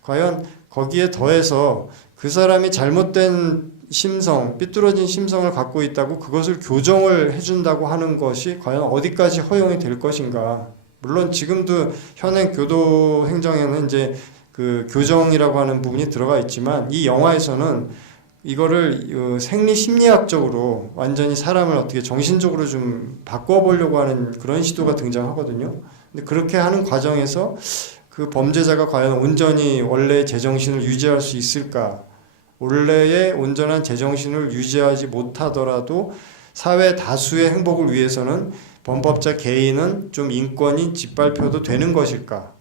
과연 거기에 더해서 그 사람이 잘못된 심성, 삐뚤어진 심성을 갖고 있다고 그것을 교정을 해준다고 하는 것이 과연 어디까지 허용이 될 것인가. 물론 지금도 현행 교도 행정에는 이제 그 교정이라고 하는 부분이 들어가 있지만, 이 영화에서는 이거를 생리 심리학적으로 완전히 사람을 어떻게 정신적으로 좀 바꿔보려고 하는 그런 시도가 등장하거든요. 근데 그렇게 하는 과정에서 그 범죄자가 과연 온전히 원래의 제정신을 유지할 수 있을까? 원래의 온전한 제정신을 유지하지 못하더라도 사회 다수의 행복을 위해서는 범법자 개인은 좀 인권이 짓밟혀도 되는 것일까?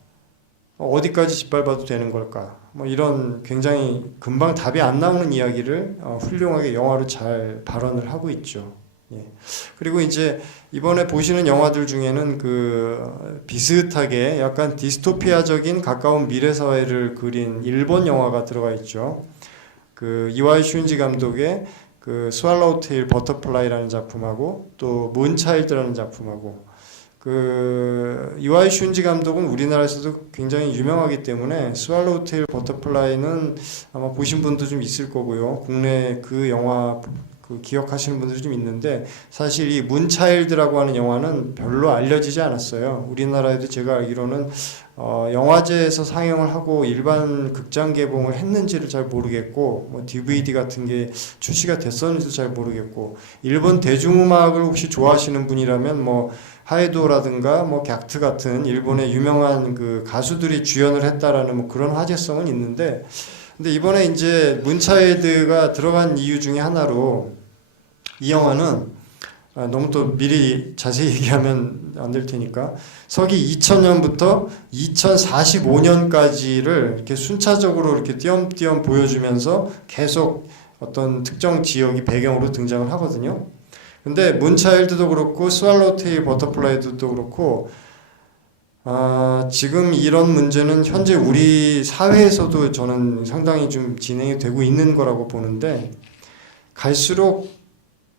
어디까지 짓밟아도 되는 걸까? 이런 굉장히 금방 답이 안 나오는 이야기를 훌륭하게 영화로 잘 발언을 하고 있죠. 예. 그리고 이제 이번에 보시는 영화들 중에는 그 비슷하게 약간 디스토피아적인 가까운 미래 사회를 그린 일본 영화가 들어가 있죠. 그 이와이 슌지 감독의 그 스왈로우 테일 버터플라이라는 작품하고 또 문차일드라는 작품하고, 그 이와이 슌지 감독은 우리나라에서도 굉장히 유명하기 때문에 스왈로우 테일 버터플라이는 아마 보신 분도 좀 있을 거고요. 국내 그 영화 그 기억하시는 분들이 좀 있는데, 사실 이 문차일드라고 하는 영화는 별로 알려지지 않았어요. 우리나라에도 제가 알기로는 영화제에서 상영을 하고 일반 극장 개봉을 했는지를 잘 모르겠고, DVD 같은 게 출시가 됐었는지도 잘 모르겠고, 일본 대중음악을 혹시 좋아하시는 분이라면 하에도라든가 갸트 같은 일본의 유명한 그 가수들이 주연을 했다라는 그런 화제성은 있는데, 근데 이번에 이제 문차일드가 들어간 이유 중에 하나로, 이 영화는 너무 또 미리 자세히 얘기하면 안 될 테니까 서기 2000년부터 2045년까지를 이렇게 순차적으로 이렇게 띄엄띄엄 보여주면서 계속 어떤 특정 지역이 배경으로 등장을 하거든요. 근데 문차일드도 그렇고 스왈로우 테일 버터플라이도 그렇고 지금 이런 문제는 현재 우리 사회에서도 저는 상당히 좀 진행이 되고 있는 거라고 보는데, 갈수록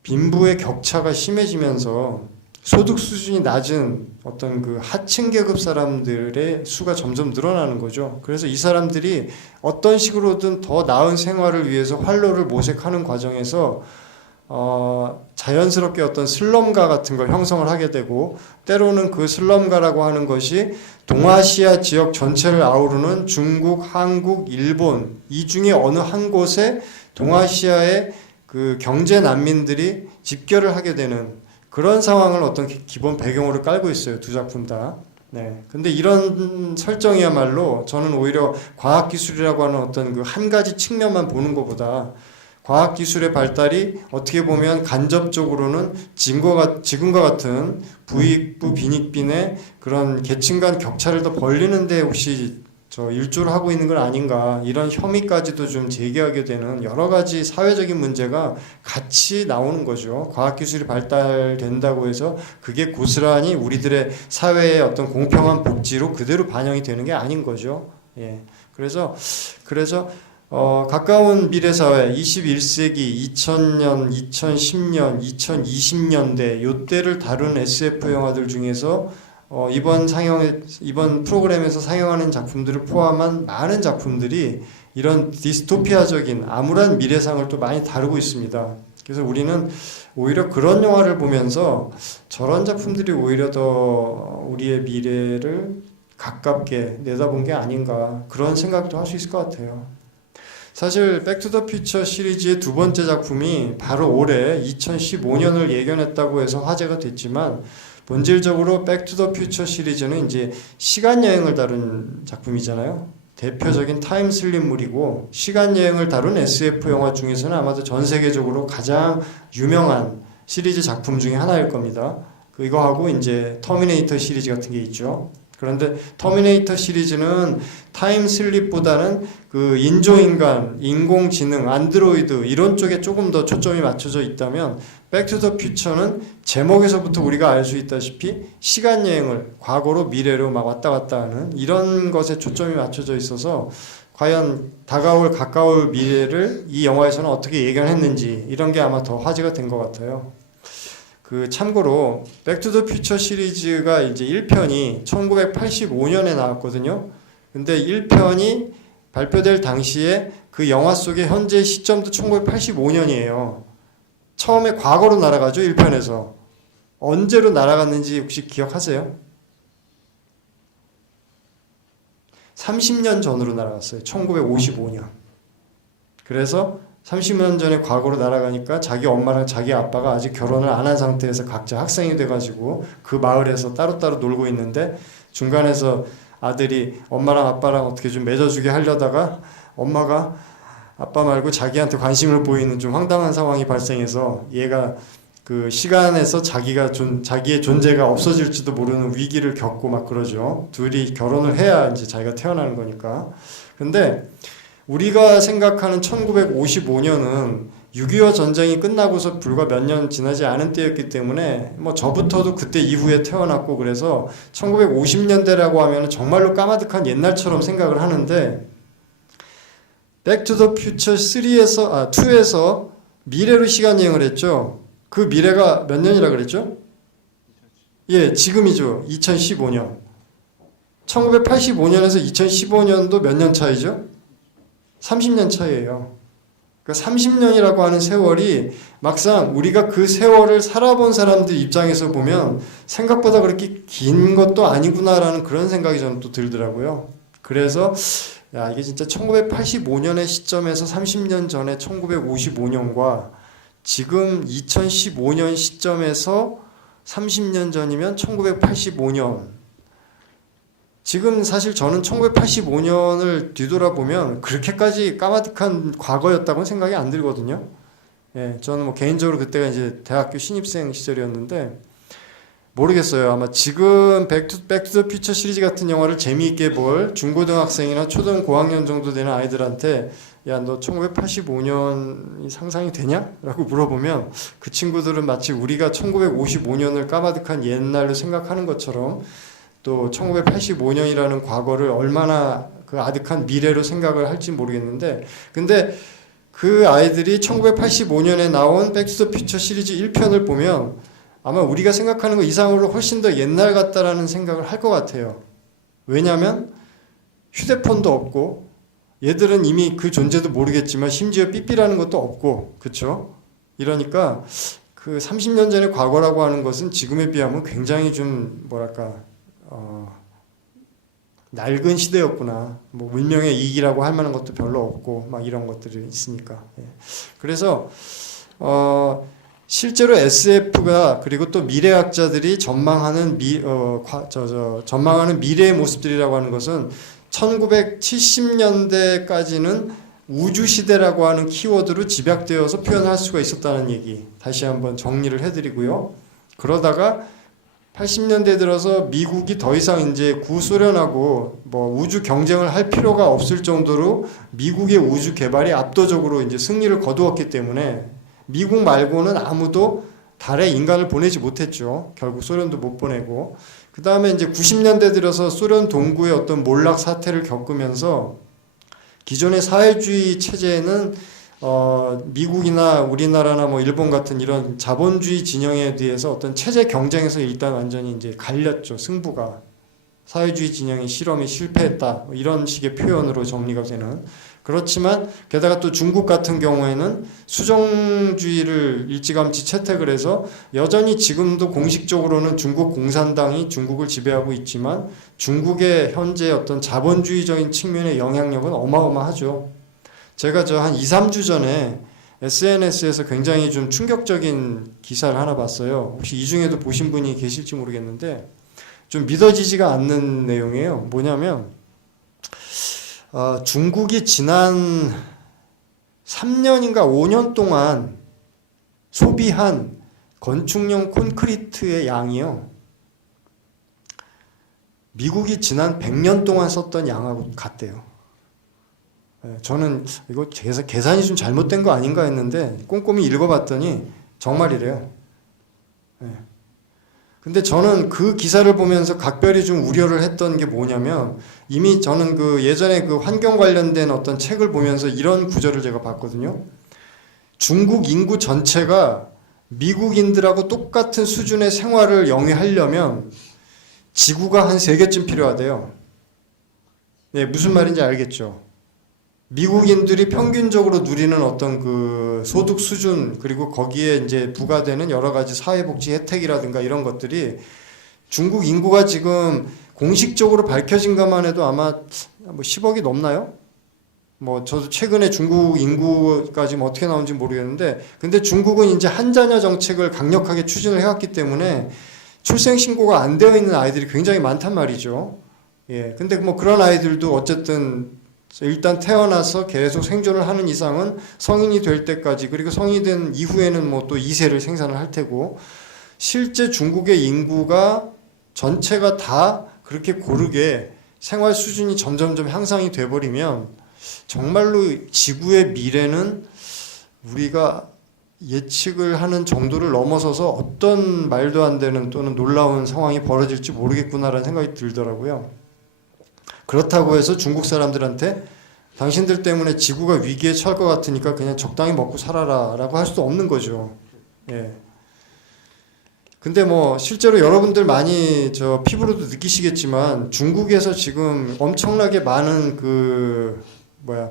빈부의 격차가 심해지면서 소득 수준이 낮은 어떤 그 하층 계급 사람들의 수가 점점 늘어나는 거죠. 그래서 이 사람들이 어떤 식으로든 더 나은 생활을 위해서 활로를 모색하는 과정에서 자연스럽게 어떤 슬럼가 같은 걸 형성을 하게 되고, 때로는 그 슬럼가라고 하는 것이 동아시아 지역 전체를 아우르는 중국, 한국, 일본 이 중에 어느 한 곳에 동아시아의 그 경제 난민들이 집결을 하게 되는 그런 상황을 어떤 기본 배경으로 깔고 있어요. 두 작품 다. 네. 근데 이런 설정이야말로 저는 오히려 과학기술이라고 하는 어떤 그 한 가지 측면만 보는 것보다 과학기술의 발달이 어떻게 보면 간접적으로는 지금과 같은 부익부 빈익빈의 그런 계층 간 격차를 더 벌리는데 혹시 일조를 하고 있는 건 아닌가, 이런 혐의까지도 좀 제기하게 되는 여러 가지 사회적인 문제가 같이 나오는 거죠. 과학기술이 발달된다고 해서 그게 고스란히 우리들의 사회의 어떤 공평한 복지로 그대로 반영이 되는 게 아닌 거죠. 예. 그래서 가까운 미래 사회 21세기 2000년, 2010년, 2020년대 요때를 다룬 SF 영화들 중에서 이번 프로그램에서 상영하는 작품들을 포함한 많은 작품들이 이런 디스토피아적인 암울한 미래상을 또 많이 다루고 있습니다. 그래서 우리는 오히려 그런 영화를 보면서 저런 작품들이 오히려 더 우리의 미래를 가깝게 내다본 게 아닌가, 그런 생각도 할 수 있을 것 같아요. 사실 백투더퓨처 시리즈의 두 번째 작품이 바로 올해 2015년을 예견했다고 해서 화제가 됐지만, 본질적으로 백투더퓨처 시리즈는 이제 시간 여행을 다룬 작품이잖아요. 대표적인 타임슬립물이고 시간 여행을 다룬 SF 영화 중에서는 아마도 전 세계적으로 가장 유명한 시리즈 작품 중에 하나일 겁니다. 이거하고 이제 터미네이터 시리즈 같은 게 있죠. 그런데 터미네이터 시리즈는 타임슬립보다는 그 인조인간, 인공지능, 안드로이드 이런 쪽에 조금 더 초점이 맞춰져 있다면, 백투더퓨처는 제목에서부터 우리가 알 수 있다시피 시간여행을 과거로 미래로 막 왔다 갔다 하는 이런 것에 초점이 맞춰져 있어서 과연 다가올 가까울 미래를 이 영화에서는 어떻게 예견했는지, 이런 게 아마 더 화제가 된 것 같아요. 참고로 백투더퓨처 시리즈가 이제 1편이 1985년에 나왔거든요. 근데 1편이 발표될 당시에 그 영화 속의 현재 시점도 1985년이에요. 처음에 과거로 날아가죠, 1편에서. 언제로 날아갔는지 혹시 기억하세요? 30년 전으로 날아갔어요. 1955년. 그래서 30년 전에 과거로 날아가니까 자기 엄마랑 자기 아빠가 아직 결혼을 안 한 상태에서 각자 학생이 돼가지고 그 마을에서 따로따로 놀고 있는데, 중간에서 아들이 엄마랑 아빠랑 어떻게 좀 맺어주게 하려다가 엄마가 아빠 말고 자기한테 관심을 보이는 좀 황당한 상황이 발생해서 얘가 그 시간에서 자기의 존재가 없어질지도 모르는 위기를 겪고 막 그러죠. 둘이 결혼을 해야 이제 자기가 태어나는 거니까. 근데 우리가 생각하는 1955년은 6.25 전쟁이 끝나고서 불과 몇 년 지나지 않은 때였기 때문에 뭐 저부터도 그때 이후에 태어났고, 그래서 1950년대라고 하면 정말로 까마득한 옛날처럼 생각을 하는데, 백투더퓨처 2에서 미래로 시간여행을 했죠. 그 미래가 몇 년이라 그랬죠? 예, 지금이죠. 2015년. 1985년에서 2015년도 몇 년 차이죠? 30년 차이예요. 그러니까 30년이라고 하는 세월이 막상 우리가 그 세월을 살아본 사람들 입장에서 보면 생각보다 그렇게 긴 것도 아니구나라는 그런 생각이 저는 또 들더라고요. 그래서 이게 진짜 1985년의 시점에서 30년 전에 1955년과 지금 2015년 시점에서 30년 전이면 1985년. 지금 사실 저는 1985년을 뒤돌아보면 그렇게까지 까마득한 과거였다고는 생각이 안 들거든요. 예, 저는 뭐 개인적으로 그때가 이제 대학교 신입생 시절이었는데, 모르겠어요. 아마 지금 백투더퓨처 시리즈 같은 영화를 재미있게 볼 중고등학생이나 초등 고학년 정도 되는 아이들한테 야, 너 1985년이 상상이 되냐? 라고 물어보면 그 친구들은 마치 우리가 1955년을 까마득한 옛날로 생각하는 것처럼, 또 1985년이라는 과거를 얼마나 그 아득한 미래로 생각을 할지 모르겠는데, 근데 그 아이들이 1985년에 나온 백투더퓨처 시리즈 1편을 보면 아마 우리가 생각하는 것 이상으로 훨씬 더 옛날 같다라는 생각을 할 것 같아요. 왜냐하면 휴대폰도 없고, 얘들은 이미 그 존재도 모르겠지만 심지어 삐삐라는 것도 없고, 그렇죠? 이러니까 그 30년 전의 과거라고 하는 것은 지금에 비하면 굉장히 좀 뭐랄까 낡은 시대였구나. 뭐 문명의 이익이라고 할 만한 것도 별로 없고 막 이런 것들이 있으니까. 예. 그래서 실제로 SF가 그리고 또 미래학자들이 전망하는 전망하는 미래의 모습들이라고 하는 것은 1970년대까지는 우주 시대라고 하는 키워드로 집약되어서 표현할 수가 있었다는 얘기 다시 한번 정리를 해드리고요. 그러다가 80년대 들어서 미국이 더 이상 이제 구소련하고 뭐 우주 경쟁을 할 필요가 없을 정도로 미국의 우주 개발이 압도적으로 이제 승리를 거두었기 때문에 미국 말고는 아무도 달에 인간을 보내지 못했죠. 결국 소련도 못 보내고. 그 다음에 이제 90년대 들어서 소련 동구의 어떤 몰락 사태를 겪으면서 기존의 사회주의 체제에는 미국이나 우리나라나 뭐 일본 같은 이런 자본주의 진영에 대해서 어떤 체제 경쟁에서 일단 완전히 이제 갈렸죠. 승부가. 사회주의 진영의 실험이 실패했다. 뭐 이런 식의 표현으로 정리가 되는. 그렇지만 게다가 또 중국 같은 경우에는 수정주의를 일찌감치 채택을 해서 여전히 지금도 공식적으로는 중국 공산당이 중국을 지배하고 있지만 중국의 현재 어떤 자본주의적인 측면의 영향력은 어마어마하죠. 제가 한 2, 3주 전에 SNS에서 굉장히 좀 충격적인 기사를 하나 봤어요. 혹시 이 중에도 보신 분이 계실지 모르겠는데 좀 믿어지지가 않는 내용이에요. 뭐냐면 중국이 지난 3년인가 5년 동안 소비한 건축용 콘크리트의 양이요. 미국이 지난 100년 동안 썼던 양하고 같대요. 저는 이거 계산이 좀 잘못된 거 아닌가 했는데 꼼꼼히 읽어봤더니 정말이래요. 근데 저는 그 기사를 보면서 각별히 좀 우려를 했던 게 뭐냐면 이미 저는 그 예전에 그 환경 관련된 어떤 책을 보면서 이런 구절을 제가 봤거든요. 중국 인구 전체가 미국인들하고 똑같은 수준의 생활을 영위하려면 지구가 한 3개쯤 필요하대요. 네, 무슨 말인지 알겠죠? 미국인들이 평균적으로 누리는 어떤 그 소득 수준 그리고 거기에 이제 부과되는 여러 가지 사회복지 혜택이라든가 이런 것들이 중국 인구가 지금 공식적으로 밝혀진 것만 해도 아마 뭐 10억이 넘나요? 뭐 저도 최근에 중국 인구가 지금 어떻게 나오는지 모르겠는데 근데 중국은 이제 한자녀 정책을 강력하게 추진을 해왔기 때문에 출생 신고가 안 되어 있는 아이들이 굉장히 많단 말이죠. 예. 근데 뭐 그런 아이들도 어쨌든 일단 태어나서 계속 생존을 하는 이상은 성인이 될 때까지 그리고 성인이 된 이후에는 뭐 또 2세를 생산을 할 테고 실제 중국의 인구가 전체가 다 그렇게 고르게 생활 수준이 점점점 향상이 돼버리면 정말로 지구의 미래는 우리가 예측을 하는 정도를 넘어서서 어떤 말도 안 되는 또는 놀라운 상황이 벌어질지 모르겠구나라는 생각이 들더라고요. 그렇다고 해서 중국 사람들한테 당신들 때문에 지구가 위기에 처할 것 같으니까 그냥 적당히 먹고 살아라 라고 할 수도 없는 거죠. 예. 근데 뭐 실제로 여러분들 많이 저 피부로도 느끼시겠지만 중국에서 지금 엄청나게 많은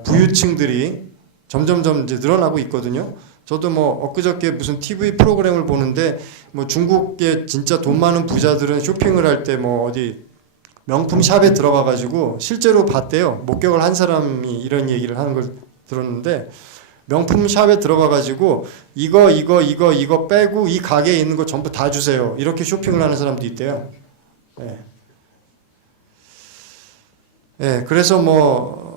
부유층들이 점점점 이제 늘어나고 있거든요. 저도 뭐 엊그저께 무슨 TV 프로그램을 보는데 뭐 중국의 진짜 돈 많은 부자들은 쇼핑을 할 때 뭐 어디 명품 샵에 들어가 가지고 실제로 봤대요. 목격을 한 사람이 이런 얘기를 하는 걸 들었는데 명품 샵에 들어가 가지고 이거 빼고 이 가게에 있는 거 전부 다 주세요. 이렇게 쇼핑을 하는 사람도 있대요. 예. 예, 그래서 뭐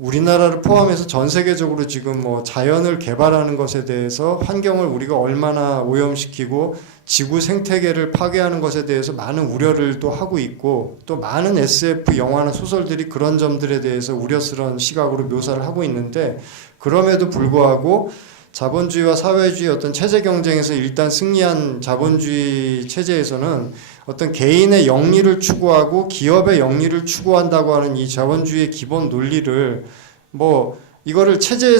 우리나라를 포함해서 전 세계적으로 지금 뭐 자연을 개발하는 것에 대해서 환경을 우리가 얼마나 오염시키고 지구 생태계를 파괴하는 것에 대해서 많은 우려를 또 하고 있고 또 많은 SF 영화나 소설들이 그런 점들에 대해서 우려스러운 시각으로 묘사를 하고 있는데 그럼에도 불구하고 자본주의와 사회주의 어떤 체제 경쟁에서 일단 승리한 자본주의 체제에서는 어떤 개인의 영리를 추구하고 기업의 영리를 추구한다고 하는 이 자본주의의 기본 논리를 뭐 이거를 체제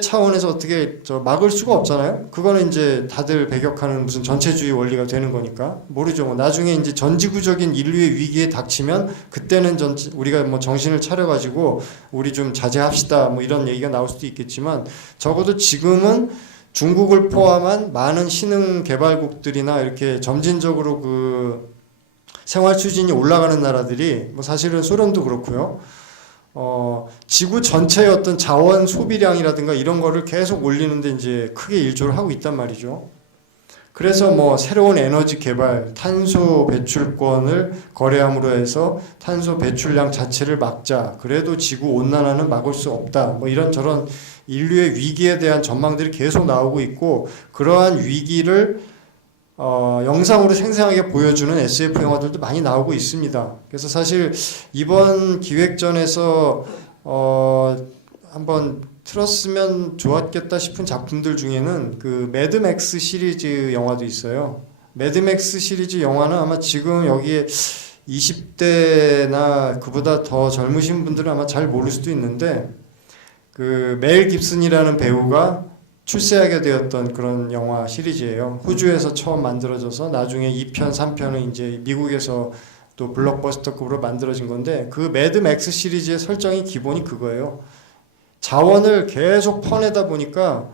차원에서 어떻게 막을 수가 없잖아요. 그거는 이제 다들 배격하는 무슨 전체주의 원리가 되는 거니까 모르죠. 뭐 나중에 이제 전지구적인 인류의 위기에 닥치면 그때는 우리가 뭐 정신을 차려가지고 우리 좀 자제합시다 뭐 이런 얘기가 나올 수도 있겠지만 적어도 지금은 중국을 포함한 많은 신흥 개발국들이나 이렇게 점진적으로 그 생활 수준이 올라가는 나라들이 뭐 사실은 소련도 그렇고요. 지구 전체의 어떤 자원 소비량이라든가 이런 거를 계속 올리는데 이제 크게 일조를 하고 있단 말이죠. 그래서 뭐 새로운 에너지 개발, 탄소 배출권을 거래함으로 해서 탄소 배출량 자체를 막자. 그래도 지구 온난화는 막을 수 없다. 뭐 이런저런 인류의 위기에 대한 전망들이 계속 나오고 있고, 그러한 위기를 영상으로 생생하게 보여주는 SF 영화들도 많이 나오고 있습니다. 그래서 사실 이번 기획전에서 한번 틀었으면 좋았겠다 싶은 작품들 중에는 그 매드맥스 시리즈 영화도 있어요. 매드맥스 시리즈 영화는 아마 지금 여기에 20대나 그보다 더 젊으신 분들은 아마 잘 모를 수도 있는데, 그 멜 깁슨이라는 배우가 출세하게 되었던 그런 영화 시리즈예요. 호주에서 처음 만들어져서 나중에 2편, 3편은 이제 미국에서 또 블록버스터급으로 만들어진 건데, 그 매드맥스 시리즈의 설정이 기본이 그거예요. 자원을 계속 퍼내다 보니까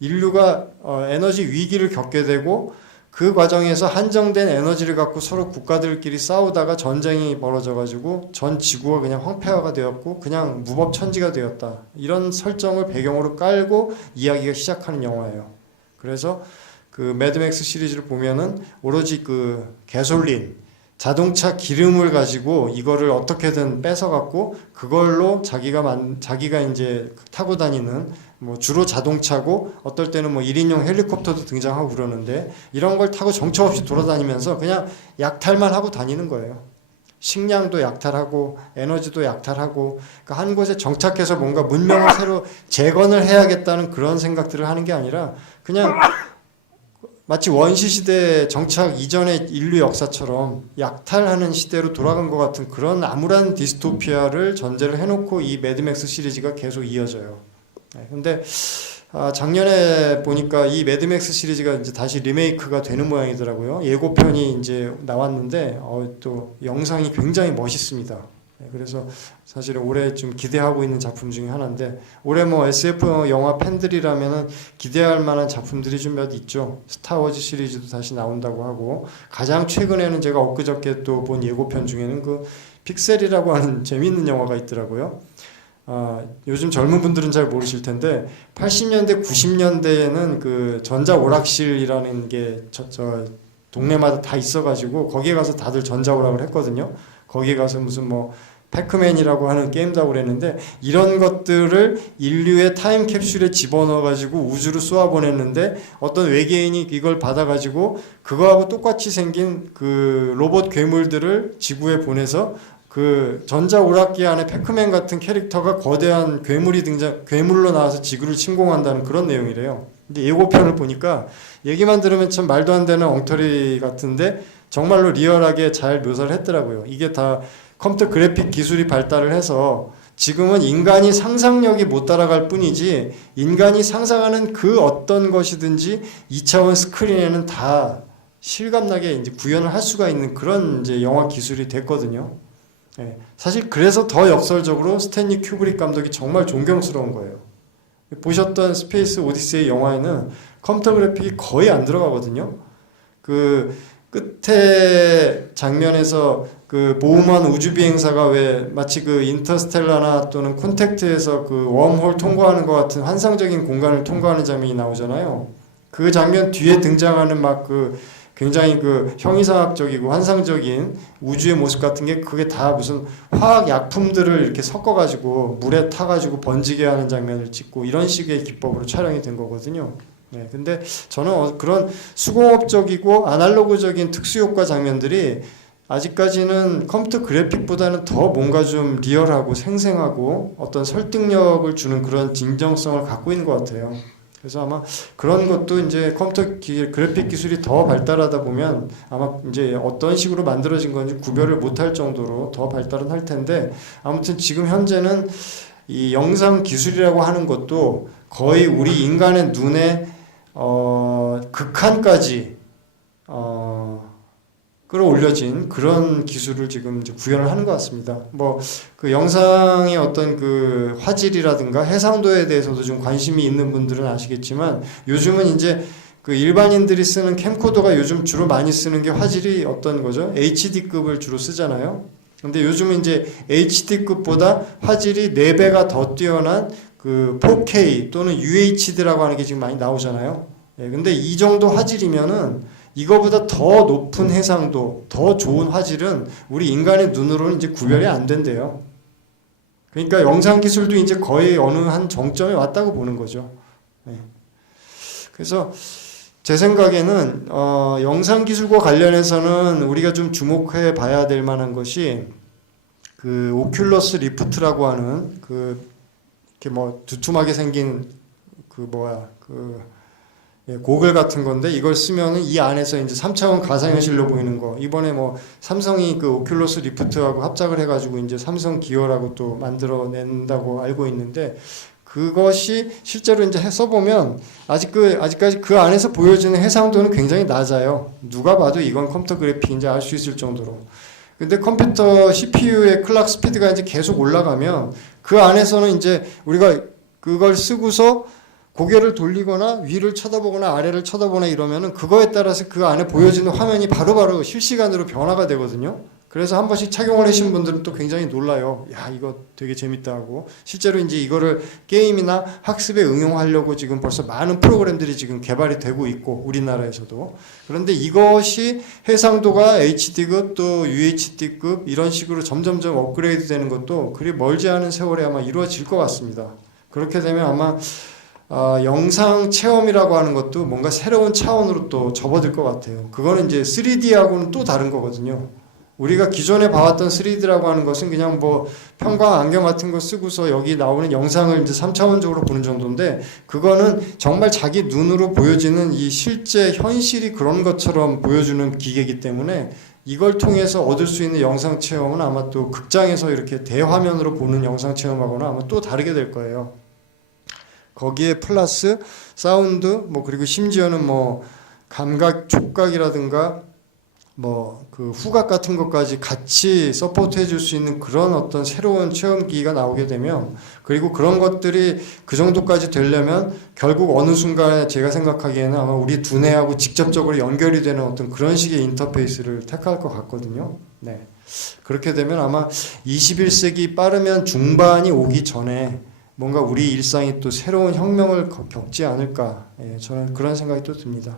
인류가 에너지 위기를 겪게 되고, 그 과정에서 한정된 에너지를 갖고 서로 국가들끼리 싸우다가 전쟁이 벌어져가지고 전 지구가 그냥 황폐화가 되었고 그냥 무법천지가 되었다. 이런 설정을 배경으로 깔고 이야기가 시작하는 영화예요. 그래서 그 매드맥스 시리즈를 보면은 오로지 그 가솔린, 자동차 기름을 가지고 이거를 어떻게든 뺏어갖고 그걸로 자기가 이제 타고 다니는, 뭐 주로 자동차고 어떨 때는 뭐 1인용 헬리콥터도 등장하고 그러는데, 이런 걸 타고 정처 없이 돌아다니면서 그냥 약탈만 하고 다니는 거예요. 식량도 약탈하고 에너지도 약탈하고, 그러니까 한 곳에 정착해서 뭔가 문명을 새로 재건을 해야겠다는 그런 생각들을 하는 게 아니라 그냥 마치 원시시대 정착 이전의 인류 역사처럼 약탈하는 시대로 돌아간 것 같은 그런 암울한 디스토피아를 전제를 해놓고 이 매드맥스 시리즈가 계속 이어져요. 근데 작년에 보니까 이 매드맥스 시리즈가 이제 다시 리메이크가 되는 모양이더라고요. 예고편이 이제 나왔는데 또 영상이 굉장히 멋있습니다. 그래서 사실은 올해 좀 기대하고 있는 작품 중에 하나인데, 올해 뭐 SF 영화 팬들이라면은 기대할 만한 작품들이 좀 몇 있죠. 스타워즈 시리즈도 다시 나온다고 하고, 가장 최근에는 제가 엊그저께 또 본 예고편 중에는 그 픽셀이라고 하는 재미있는 영화가 있더라고요. 요즘 젊은 분들은 잘 모르실 텐데 80년대, 90년대에는 그 전자 오락실이라는 게 저 동네마다 다 있어가지고 거기에 가서 다들 전자 오락을 했거든요. 거기에 가서 무슨 뭐 패크맨이라고 하는 게임도 하고 그랬는데, 이런 것들을 인류의 타임캡슐에 집어넣어가지고 우주로 쏘아보냈는데 어떤 외계인이 이걸 받아가지고 그거하고 똑같이 생긴 그 로봇 괴물들을 지구에 보내서 그 전자오락기 안에 패크맨 같은 캐릭터가 거대한 괴물로 나와서 지구를 침공한다는 그런 내용이래요. 근데 예고편을 보니까 얘기만 들으면 참 말도 안 되는 엉터리 같은데 정말로 리얼하게 잘 묘사를 했더라고요. 이게 다 컴퓨터 그래픽 기술이 발달을 해서 지금은 인간이 상상력이 못 따라갈 뿐이지, 인간이 상상하는 그 어떤 것이든지 2차원 스크린에는 다 실감나게 이제 구현을 할 수가 있는 그런 이제 영화 기술이 됐거든요. 예, 사실 그래서 더 역설적으로 스탠리 큐브릭 감독이 정말 존경스러운 거예요. 보셨던 스페이스 오디세이 영화에는 컴퓨터 그래픽이 거의 안 들어가거든요. 그 끝에 장면에서 그 보우먼 우주비행사가 왜 마치 그 인터스텔라나 또는 콘택트에서 그 웜홀 통과하는 것 같은 환상적인 공간을 통과하는 장면이 나오잖아요. 그 장면 뒤에 등장하는 막 그 굉장히 그 형이상학적이고 환상적인 우주의 모습 같은 게 그게 다 무슨 화학 약품들을 이렇게 섞어가지고 물에 타가지고 번지게 하는 장면을 찍고 이런 식의 기법으로 촬영이 된 거거든요. 네, 근데 저는 그런 수공업적이고 아날로그적인 특수효과 장면들이 아직까지는 컴퓨터 그래픽보다는 더 뭔가 좀 리얼하고 생생하고 어떤 설득력을 주는 그런 진정성을 갖고 있는 것 같아요. 그래서 아마 그런 것도 이제 컴퓨터 그래픽 기술이 더 발달하다 보면 아마 이제 어떤 식으로 만들어진 건지 구별을 못할 정도로 더 발달은 할 텐데, 아무튼 지금 현재는 이 영상 기술이라고 하는 것도 거의 우리 인간의 눈에 극한까지 끌어올려진 그런 기술을 지금 이제 구현을 하는 것 같습니다. 뭐 그 영상의 어떤 그 화질이라든가 해상도에 대해서도 좀 관심이 있는 분들은 아시겠지만, 요즘은 이제 그 일반인들이 쓰는 캠코더가 요즘 주로 많이 쓰는 게 화질이 어떤 거죠? HD급을 주로 쓰잖아요. 근데 요즘은 이제 HD급보다 화질이 4배가 더 뛰어난 그 4K 또는 UHD라고 하는 게 지금 많이 나오잖아요. 예, 근데 이 정도 화질이면은 이거보다 더 높은 해상도, 더 좋은 화질은 우리 인간의 눈으로는 이제 구별이 안 된대요. 그러니까 영상 기술도 이제 거의 어느 한 정점에 왔다고 보는 거죠. 예. 그래서 제 생각에는 영상 기술과 관련해서는 우리가 좀 주목해 봐야 될 만한 것이 그 오큘러스 리프트라고 하는 그 이렇게 뭐 두툼하게 생긴 고글 같은 건데 이걸 쓰면은 이 안에서 이제 3차원 가상현실로 보이는 거. 이번에 뭐 삼성이 그 오큘러스 리프트하고 합작을 해가지고 이제 삼성 기어라고 또 만들어낸다고 알고 있는데 그것이 실제로 이제 써보면 아직까지 그 안에서 보여지는 해상도는 굉장히 낮아요. 누가 봐도 이건 컴퓨터 그래픽인지 알 수 있을 정도로. 근데 컴퓨터 CPU의 클락 스피드가 이제 계속 올라가면 그 안에서는 이제 우리가 그걸 쓰고서 고개를 돌리거나 위를 쳐다보거나 아래를 쳐다보거나 이러면은 그거에 따라서 그 안에 보여지는 화면이 바로바로 실시간으로 변화가 되거든요. 그래서 한 번씩 착용을 하신 분들은 또 굉장히 놀라요. 야, 이거 되게 재밌다 하고. 실제로 이제 이거를 게임이나 학습에 응용하려고 지금 벌써 많은 프로그램들이 지금 개발이 되고 있고, 우리나라에서도. 그런데 이것이 해상도가 HD급 또 UHD급 이런 식으로 점점점 업그레이드 되는 것도 그리 멀지 않은 세월에 아마 이루어질 것 같습니다. 그렇게 되면 아마 영상 체험이라고 하는 것도 뭔가 새로운 차원으로 또 접어들 것 같아요. 그거는 이제 3D하고는 또 다른 거거든요. 우리가 기존에 봐왔던 3D라고 하는 것은 그냥 뭐 평광 안경 같은 거 쓰고서 여기 나오는 영상을 이제 3차원적으로 보는 정도인데 그거는 정말 자기 눈으로 보여지는 이 실제 현실이 그런 것처럼 보여주는 기계이기 때문에 이걸 통해서 얻을 수 있는 영상 체험은 아마 또 극장에서 이렇게 대화면으로 보는 영상 체험하고는 아마 또 다르게 될 거예요. 거기에 플러스 사운드 뭐 그리고 심지어는 뭐 감각 촉각이라든가 뭐 그 후각 같은 것까지 같이 서포트 해줄 수 있는 그런 어떤 새로운 체험기가 나오게 되면 그리고 그런 것들이 그 정도까지 되려면 결국 어느 순간에 제가 생각하기에는 아마 우리 두뇌하고 직접적으로 연결이 되는 어떤 그런 식의 인터페이스를 택할 것 같거든요. 네. 그렇게 되면 아마 21세기 빠르면 중반이 오기 전에 뭔가 우리 일상이 또 새로운 혁명을 겪지 않을까. 예, 저는 그런 생각이 또 듭니다.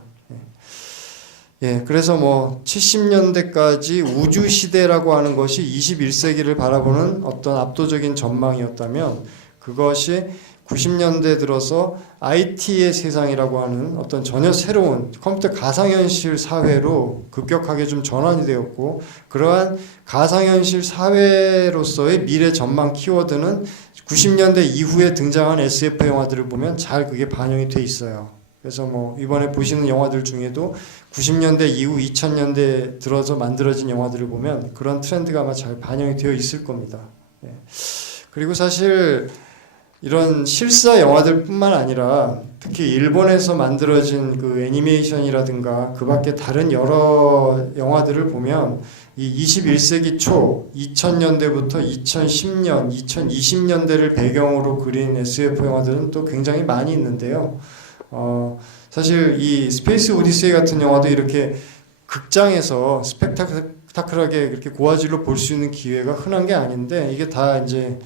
예, 그래서 뭐 70년대까지 우주 시대라고 하는 것이 21세기를 바라보는 어떤 압도적인 전망이었다면 그것이 90년대 들어서 IT의 세상이라고 하는 어떤 전혀 새로운 컴퓨터 가상현실 사회로 급격하게 좀 전환이 되었고 그러한 가상현실 사회로서의 미래 전망 키워드는 90년대 이후에 등장한 SF 영화들을 보면 잘 그게 반영이 돼 있어요. 그래서 뭐 이번에 보시는 영화들 중에도 90년대 이후 2000년대 들어서 만들어진 영화들을 보면 그런 트렌드가 아마 잘 반영이 되어 있을 겁니다. 예. 그리고 사실 이런 실사 영화들뿐만 아니라 특히 일본에서 만들어진 그 애니메이션이라든가 그 밖에 다른 여러 영화들을 보면 이 21세기 초 2000년대부터 2010년, 2020년대를 배경으로 그린 SF 영화들은 또 굉장히 많이 있는데요. 사실 이 스페이스 오디세이 같은 영화도 이렇게 극장에서 스펙타클하게 그렇게 고화질로 볼 수 있는 기회가 흔한 게 아닌데 이게 다 이제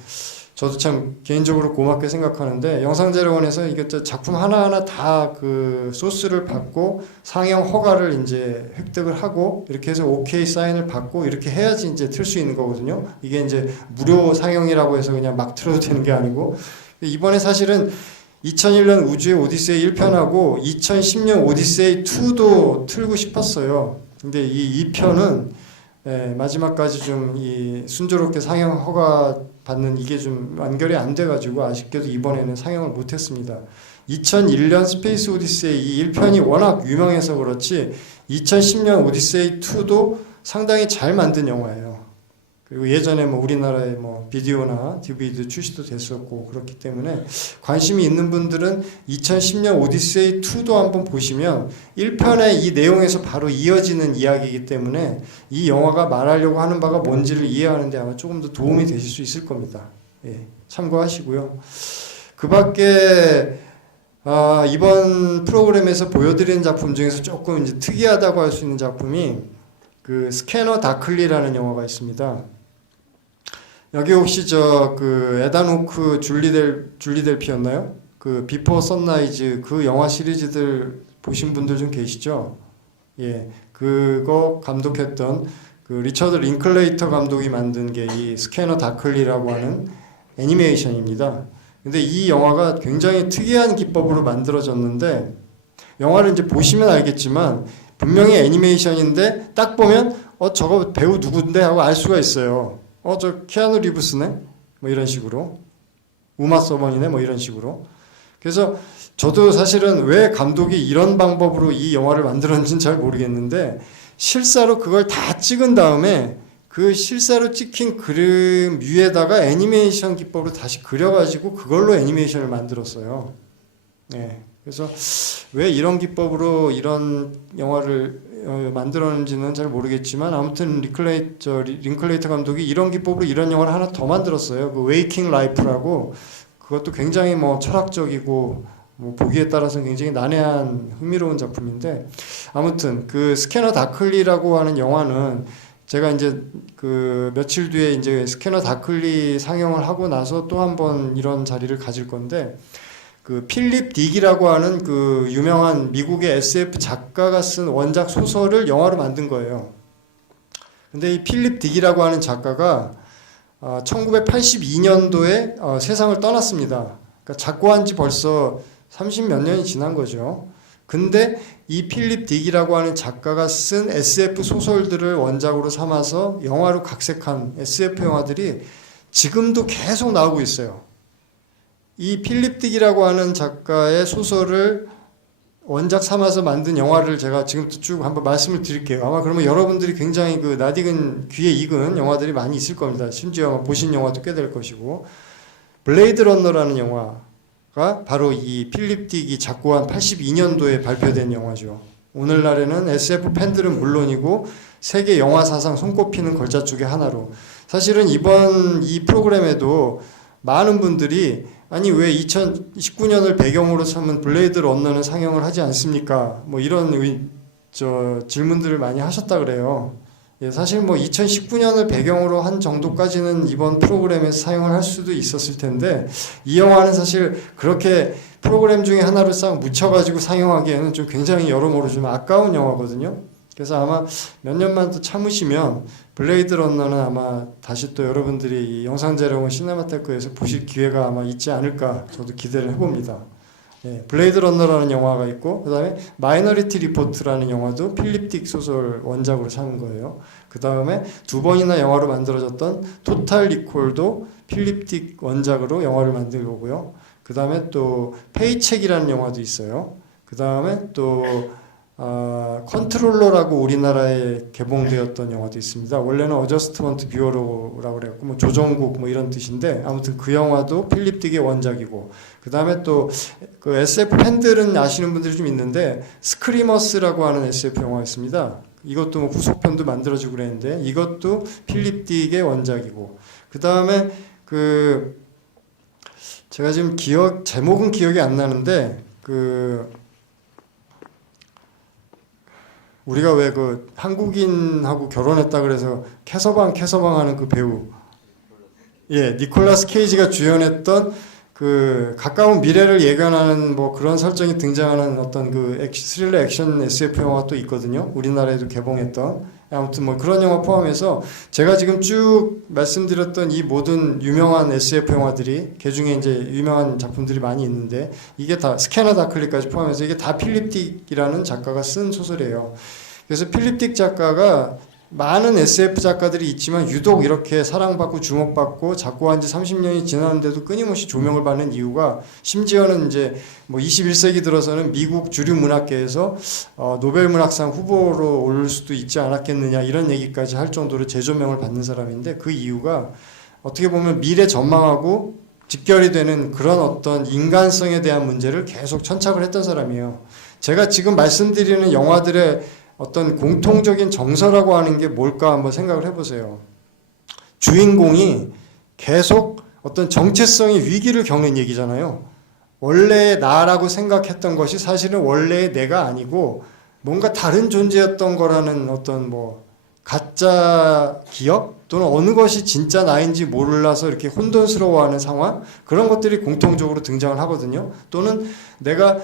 저도 참 개인적으로 고맙게 생각하는데 영상제로원에서 이게 작품 하나하나 다 그 소스를 받고 상영 허가를 이제 획득을 하고 이렇게 해서 OK 사인을 받고 이렇게 해야지 이제 틀 수 있는 거거든요. 이게 이제 무료 상영이라고 해서 그냥 막 틀어도 되는 게 아니고 이번에 사실은 2001년 우주의 오디세이 1편하고 2010년 오디세이 2도 틀고 싶었어요. 근데 이 2편은 마지막까지 좀 이 순조롭게 상영 허가 받는 이게 좀 완결이 안 돼가지고 아쉽게도 이번에는 상영을 못했습니다. 2001년 스페이스 오디세이 이 1편이 워낙 유명해서 그렇지 2010년 오디세이 2도 상당히 잘 만든 영화예요. 그리고 예전에 뭐 우리나라에 뭐 비디오나 DVD도 출시도 됐었고 그렇기 때문에 관심이 있는 분들은 2010년 오디세이 2도 한번 보시면 1편의 이 내용에서 바로 이어지는 이야기이기 때문에 이 영화가 말하려고 하는 바가 뭔지를 이해하는 데 아마 조금 더 도움이 되실 수 있을 겁니다. 예, 참고하시고요. 그 밖에 이번 프로그램에서 보여드리는 작품 중에서 조금 이제 특이하다고 할 수 있는 작품이 그 스캐너 다클리라는 영화가 있습니다. 여기 혹시 그 에단 호크 줄리델피였나요? 그 비포 선라이즈 그 영화 시리즈들 보신 분들 좀 계시죠? 예, 그거 감독했던 그 리처드 링클레이터 감독이 만든 게 이 스캐너 다클리라고 하는 애니메이션입니다. 근데 이 영화가 굉장히 특이한 기법으로 만들어졌는데 영화를 이제 보시면 알겠지만 분명히 애니메이션인데 딱 보면 저거 배우 누군데 하고 알 수가 있어요. 저 키아누 리브스네? 뭐 이런 식으로. 우마 서머니네? 뭐 이런 식으로. 그래서 저도 사실은 왜 감독이 이런 방법으로 이 영화를 만들었는지는 잘 모르겠는데 실사로 그걸 다 찍은 다음에 그 실사로 찍힌 그림 위에다가 애니메이션 기법으로 다시 그려가지고 그걸로 애니메이션을 만들었어요. 네. 그래서 왜 이런 기법으로 이런 영화를 만들었는지는 잘 모르겠지만 아무튼 링클레이터 감독이 이런 기법으로 이런 영화를 하나 더 만들었어요. 그 웨이킹 라이프라고 그것도 굉장히 뭐 철학적이고 뭐 보기에 따라서는 굉장히 난해한 흥미로운 작품인데 아무튼 그 스캐너 다클리라고 하는 영화는 제가 이제 그 며칠 뒤에 이제 스캐너 다클리 상영을 하고 나서 또 한 번 이런 자리를 가질 건데 그 필립 딕이라고 하는 그 유명한 미국의 SF 작가가 쓴 원작 소설을 영화로 만든 거예요. 근데 이 필립 딕이라고 하는 작가가 1982년도에 세상을 떠났습니다. 그러니까 작고한 지 벌써 30 몇 년이 지난 거죠. 근데 이 필립 딕이라고 하는 작가가 쓴 SF 소설들을 원작으로 삼아서 영화로 각색한 SF 영화들이 지금도 계속 나오고 있어요. 이 필립 딕이라고 하는 작가의 소설을 원작 삼아서 만든 영화를 제가 지금부터 쭉 한번 말씀을 드릴게요. 아마 그러면 여러분들이 굉장히 그 낯익은 귀에 익은 영화들이 많이 있을 겁니다. 심지어 보신 영화도 꽤 될 것이고 블레이드 러너라는 영화가 바로 이 필립 딕이 작고한 82년도에 발표된 영화죠. 오늘날에는 SF 팬들은 물론이고 세계 영화 사상 손꼽히는 걸작 중의 하나로 사실은 이번 이 프로그램에도 많은 분들이 아니 왜 2019년을 배경으로 삼은 블레이드 러너는 상영을 하지 않습니까? 뭐 이런 질문들을 많이 하셨다 그래요. 예, 사실 뭐 2019년을 배경으로 한 정도까지는 이번 프로그램에서 사용을 할 수도 있었을 텐데 이 영화는 사실 그렇게 프로그램 중에 하나로 싹 묻혀가지고 상영하기에는 좀 굉장히 여러모로 좀 아까운 영화거든요. 그래서 아마 몇 년만 더 참으시면 블레이드 러너는 아마 다시 또 여러분들이 영상 자료원 시네마테크에서 보실 기회가 아마 있지 않을까 저도 기대를 해봅니다. 예, 블레이드 러너라는 영화가 있고 그 다음에 마이너리티 리포트라는 영화도 필립 딕 소설 원작으로 삼은 거예요. 그 다음에 두 번이나 영화로 만들어졌던 토탈 리콜도 필립 딕 원작으로 영화를 만든 거고요. 그 다음에 또 페이첵이라는 영화도 있어요. 그 다음에 또 컨트롤러라고 우리나라에 개봉되었던 영화도 있습니다. 원래는 어저스트먼트 뷰어로라고 그랬고 뭐 조정국 뭐 이런 뜻인데 아무튼 그 영화도 필립 딕의 원작이고 그 다음에 또 그 SF 팬들은 아시는 분들이 좀 있는데 스크리머스라고 하는 SF 영화가 있습니다. 이것도 뭐 후속편도 만들어지고 그랬는데 이것도 필립 딕의 원작이고 그 다음에 그 제가 지금 제목은 기억이 안 나는데 우리가 왜 그 한국인하고 결혼했다 그래서 캐서방 하는 그 배우 니콜라스 케이지가 주연했던 그 가까운 미래를 예견하는 뭐 그런 설정이 등장하는 어떤 그 스릴러 액션 SF 영화가 또 있거든요. 우리나라에도 개봉했던 아무튼 뭐 그런 영화 포함해서 제가 지금 쭉 말씀드렸던 이 모든 유명한 SF 영화들이 그중에 이제 유명한 작품들이 많이 있는데 이게 다 스캐너 다클리까지 포함해서 이게 다 필립 딕이라는 작가가 쓴 소설이에요. 그래서 필립 딕 작가가 많은 SF 작가들이 있지만 유독 이렇게 사랑받고 주목받고 작고한 지 30년이 지났는데도 끊임없이 조명을 받는 이유가 심지어는 이제 뭐 21세기 들어서는 미국 주류 문학계에서 노벨 문학상 후보로 오를 수도 있지 않았겠느냐 이런 얘기까지 할 정도로 재조명을 받는 사람인데 그 이유가 어떻게 보면 미래 전망하고 직결이 되는 그런 어떤 인간성에 대한 문제를 계속 천착을 했던 사람이에요. 제가 지금 말씀드리는 영화들의 어떤 공통적인 정서라고 하는 게 뭘까 한번 생각을 해보세요. 주인공이 계속 어떤 정체성의 위기를 겪는 얘기잖아요. 원래의 나라고 생각했던 것이 사실은 원래의 내가 아니고 뭔가 다른 존재였던 거라는 어떤 뭐 가짜 기억 또는 어느 것이 진짜 나인지 몰라서 이렇게 혼돈스러워하는 상황, 그런 것들이 공통적으로 등장을 하거든요. 또는 내가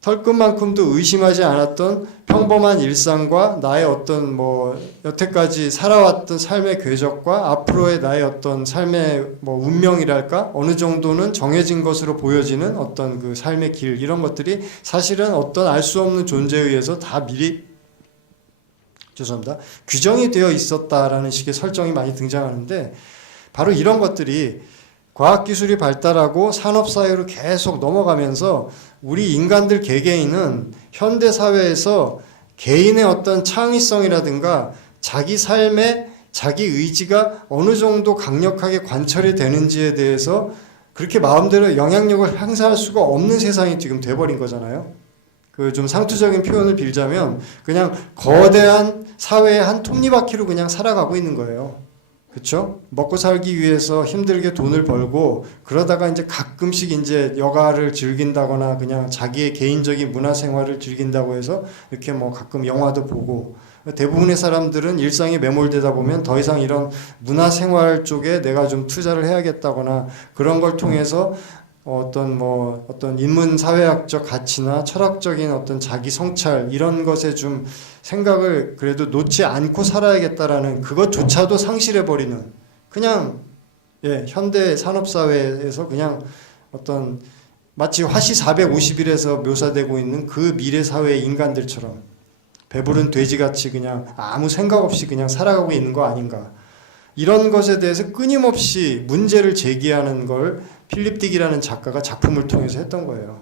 털끝만큼도 의심하지 않았던 평범한 일상과 나의 어떤 뭐 여태까지 살아왔던 삶의 궤적과 앞으로의 나의 어떤 삶의 뭐 운명이랄까, 어느 정도는 정해진 것으로 보여지는 어떤 그 삶의 길, 이런 것들이 사실은 어떤 알 수 없는 존재에 의해서 다 미리 규정이 되어 있었다라는 식의 설정이 많이 등장하는데, 바로 이런 것들이 과학기술이 발달하고 산업사회로 계속 넘어가면서 우리 인간들 개개인은 현대사회에서 개인의 어떤 창의성이라든가 자기 삶의 자기 의지가 어느 정도 강력하게 관철이 되는지에 대해서 그렇게 마음대로 영향력을 행사할 수가 없는 세상이 지금 돼버린 거잖아요. 그 좀 상투적인 표현을 빌자면 그냥 거대한 사회의 한 톱니바퀴로 그냥 살아가고 있는 거예요. 그렇죠? 먹고 살기 위해서 힘들게 돈을 벌고 그러다가 이제 가끔씩 이제 여가를 즐긴다거나 그냥 자기의 개인적인 문화 생활을 즐긴다고 해서 이렇게 뭐 가끔 영화도 보고, 대부분의 사람들은 일상에 매몰되다 보면 더 이상 이런 문화 생활 쪽에 내가 좀 투자를 해야겠다거나 그런 걸 통해서 어떤 인문 사회학적 가치나 철학적인 어떤 자기 성찰 이런 것에 좀 생각을 그래도 놓지 않고 살아야겠다라는 그것조차도 상실해버리는, 그냥 현대 산업사회에서 그냥 어떤 마치 화씨 450일에서 묘사되고 있는 그 미래 사회의 인간들처럼 배부른 돼지같이 그냥 아무 생각 없이 그냥 살아가고 있는 거 아닌가, 이런 것에 대해서 끊임없이 문제를 제기하는 걸 필립 딕이라는 작가가 작품을 통해서 했던 거예요.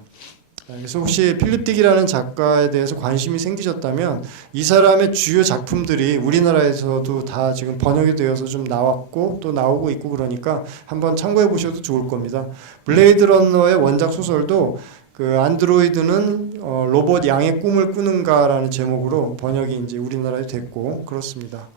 그래서 혹시 필립 딕이라는 작가에 대해서 관심이 생기셨다면 이 사람의 주요 작품들이 우리나라에서도 다 지금 번역이 되어서 좀 나왔고 또 나오고 있고 그러니까 한번 참고해 보셔도 좋을 겁니다. 블레이드 러너의 원작 소설도 그 안드로이드는 로봇 양의 꿈을 꾸는가라는 제목으로 번역이 이제 우리나라에 됐고 그렇습니다.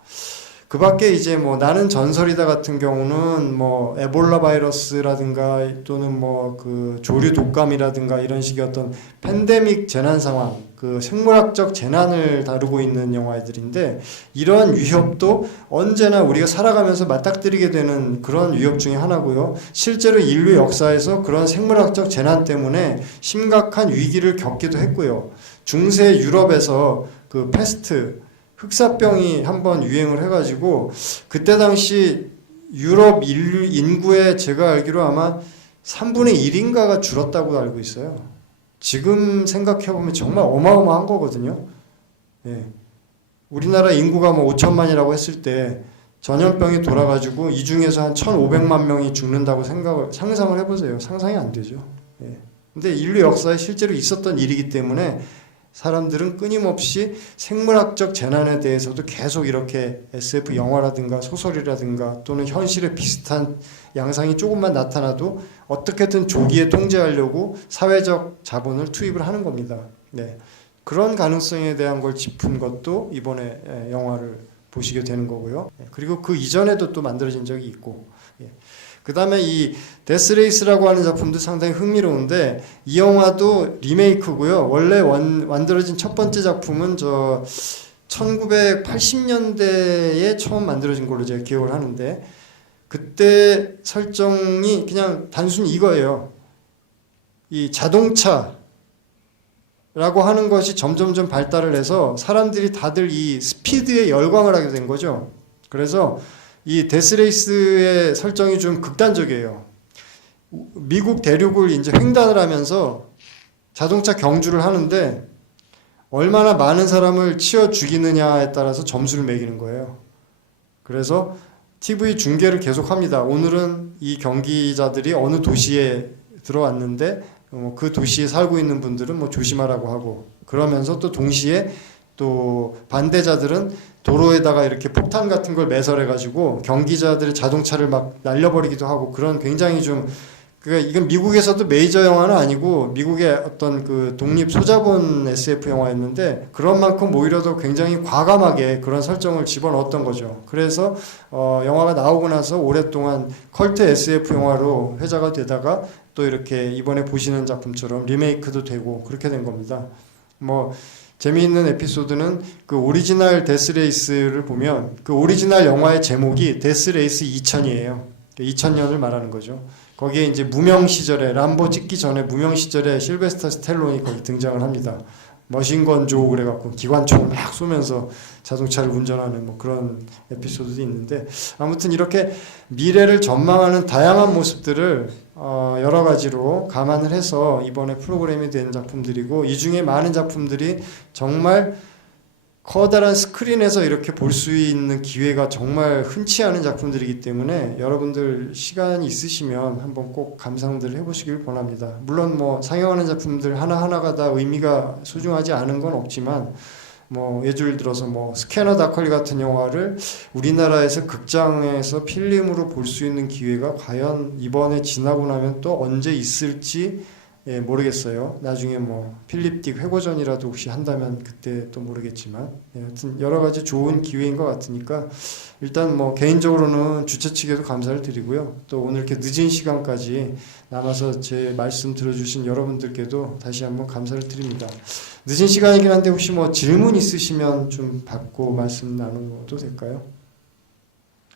그 밖에 이제 뭐 나는 전설이다 같은 경우는 뭐 에볼라 바이러스라든가 또는 뭐 그 조류 독감이라든가 이런 식의 어떤 팬데믹 재난 상황, 그 생물학적 재난을 다루고 있는 영화들인데, 이런 위협도 언제나 우리가 살아가면서 맞닥뜨리게 되는 그런 위협 중에 하나고요. 실제로 인류 역사에서 그런 생물학적 재난 때문에 심각한 위기를 겪기도 했고요. 중세 유럽에서 그 패스트 흑사병이 한번 유행을 해가지고 그때 당시 유럽 인구의 제가 알기로 아마 3분의 1인가가 줄었다고 알고 있어요. 지금 생각해보면 정말 어마어마한 거거든요. 우리나라 인구가 뭐 5천만이라고 했을 때 전염병이 돌아가지고 이 중에서 한 1,500만 명이 죽는다고 상상을 해보세요. 상상이 안 되죠. 근데 인류 역사에 실제로 있었던 일이기 때문에 사람들은 끊임없이 생물학적 재난에 대해서도 계속 이렇게 SF 영화라든가 소설이라든가 또는 현실에 비슷한 양상이 조금만 나타나도 어떻게든 조기에 통제하려고 사회적 자본을 투입을 하는 겁니다. 그런 가능성에 대한 걸 짚은 것도 이번에 영화를 보시게 되는 거고요. 그리고 그 이전에도 또 만들어진 적이 있고, 그 다음에 이 데스레이스라고 하는 작품도 상당히 흥미로운데 이 영화도 리메이크고요. 원래 만들어진 첫 번째 작품은 1980년대에 처음 만들어진 걸로 제가 기억을 하는데, 그때 설정이 그냥 단순히 이거예요. 이 자동차라고 하는 것이 점점점 발달을 해서 사람들이 다들 이 스피드에 열광을 하게 된 거죠. 그래서 이 데스레이스의 설정이 좀 극단적이에요. 미국 대륙을 이제 횡단을 하면서 자동차 경주를 하는데 얼마나 많은 사람을 치어 죽이느냐에 따라서 점수를 매기는 거예요. 그래서 TV 중계를 계속 합니다. 오늘은 이 경기자들이 어느 도시에 들어왔는데 그 도시에 살고 있는 분들은 뭐 조심하라고 하고, 그러면서 또 동시에 또 반대자들은 도로에다가 이렇게 폭탄 같은 걸 매설해가지고 경기자들의 자동차를 막 날려버리기도 하고, 그런 굉장히 좀, 그러니까 이건 미국에서도 메이저 영화는 아니고 미국의 어떤 그 독립 소자본 SF 영화였는데 그런 만큼 오히려 더 굉장히 과감하게 그런 설정을 집어넣었던 거죠. 그래서 영화가 나오고 나서 오랫동안 컬트 SF 영화로 회자가 되다가 또 이렇게 이번에 보시는 작품처럼 리메이크도 되고 그렇게 된 겁니다. 뭐 재미있는 에피소드는 그 오리지널 데스레이스를 보면 그 오리지널 영화의 제목이 데스레이스 2000이에요. 2000년을 말하는 거죠. 거기에 이제 무명 시절에 람보 찍기 전에 무명 시절에 실베스터 스텔론이 거기 등장을 합니다. 머신건 조 그래갖고 기관총을 막 쏘면서 자동차를 운전하는 뭐 그런 에피소드도 있는데 아무튼 이렇게 미래를 전망하는 다양한 모습들을 여러 가지로 감안을 해서 이번에 프로그램이 된 작품들이고 이 중에 많은 작품들이 정말 커다란 스크린에서 이렇게 볼 수 있는 기회가 정말 흔치 않은 작품들이기 때문에 여러분들 시간이 있으시면 한번 꼭 감상들을 해보시길 권합니다. 물론 뭐 상영하는 작품들 하나하나가 다 의미가 소중하지 않은 건 없지만 뭐 예를 들어서 뭐 스캐너 다컬리 같은 영화를 우리나라에서 극장에서 필름으로 볼 수 있는 기회가 과연 이번에 지나고 나면 또 언제 있을지 모르겠어요. 나중에 뭐 필립 딕 회고전이라도 혹시 한다면 그때 또 모르겠지만 하여튼 여러 가지 좋은 기회인 것 같으니까 일단 뭐 개인적으로는 주최 측에도 감사를 드리고요. 또 오늘 이렇게 늦은 시간까지 남아서 제 말씀 들어주신 여러분들께도 다시 한번 감사를 드립니다. 늦은 시간이긴 한데 혹시 뭐 질문 있으시면 좀 받고 말씀 나눠도 될까요?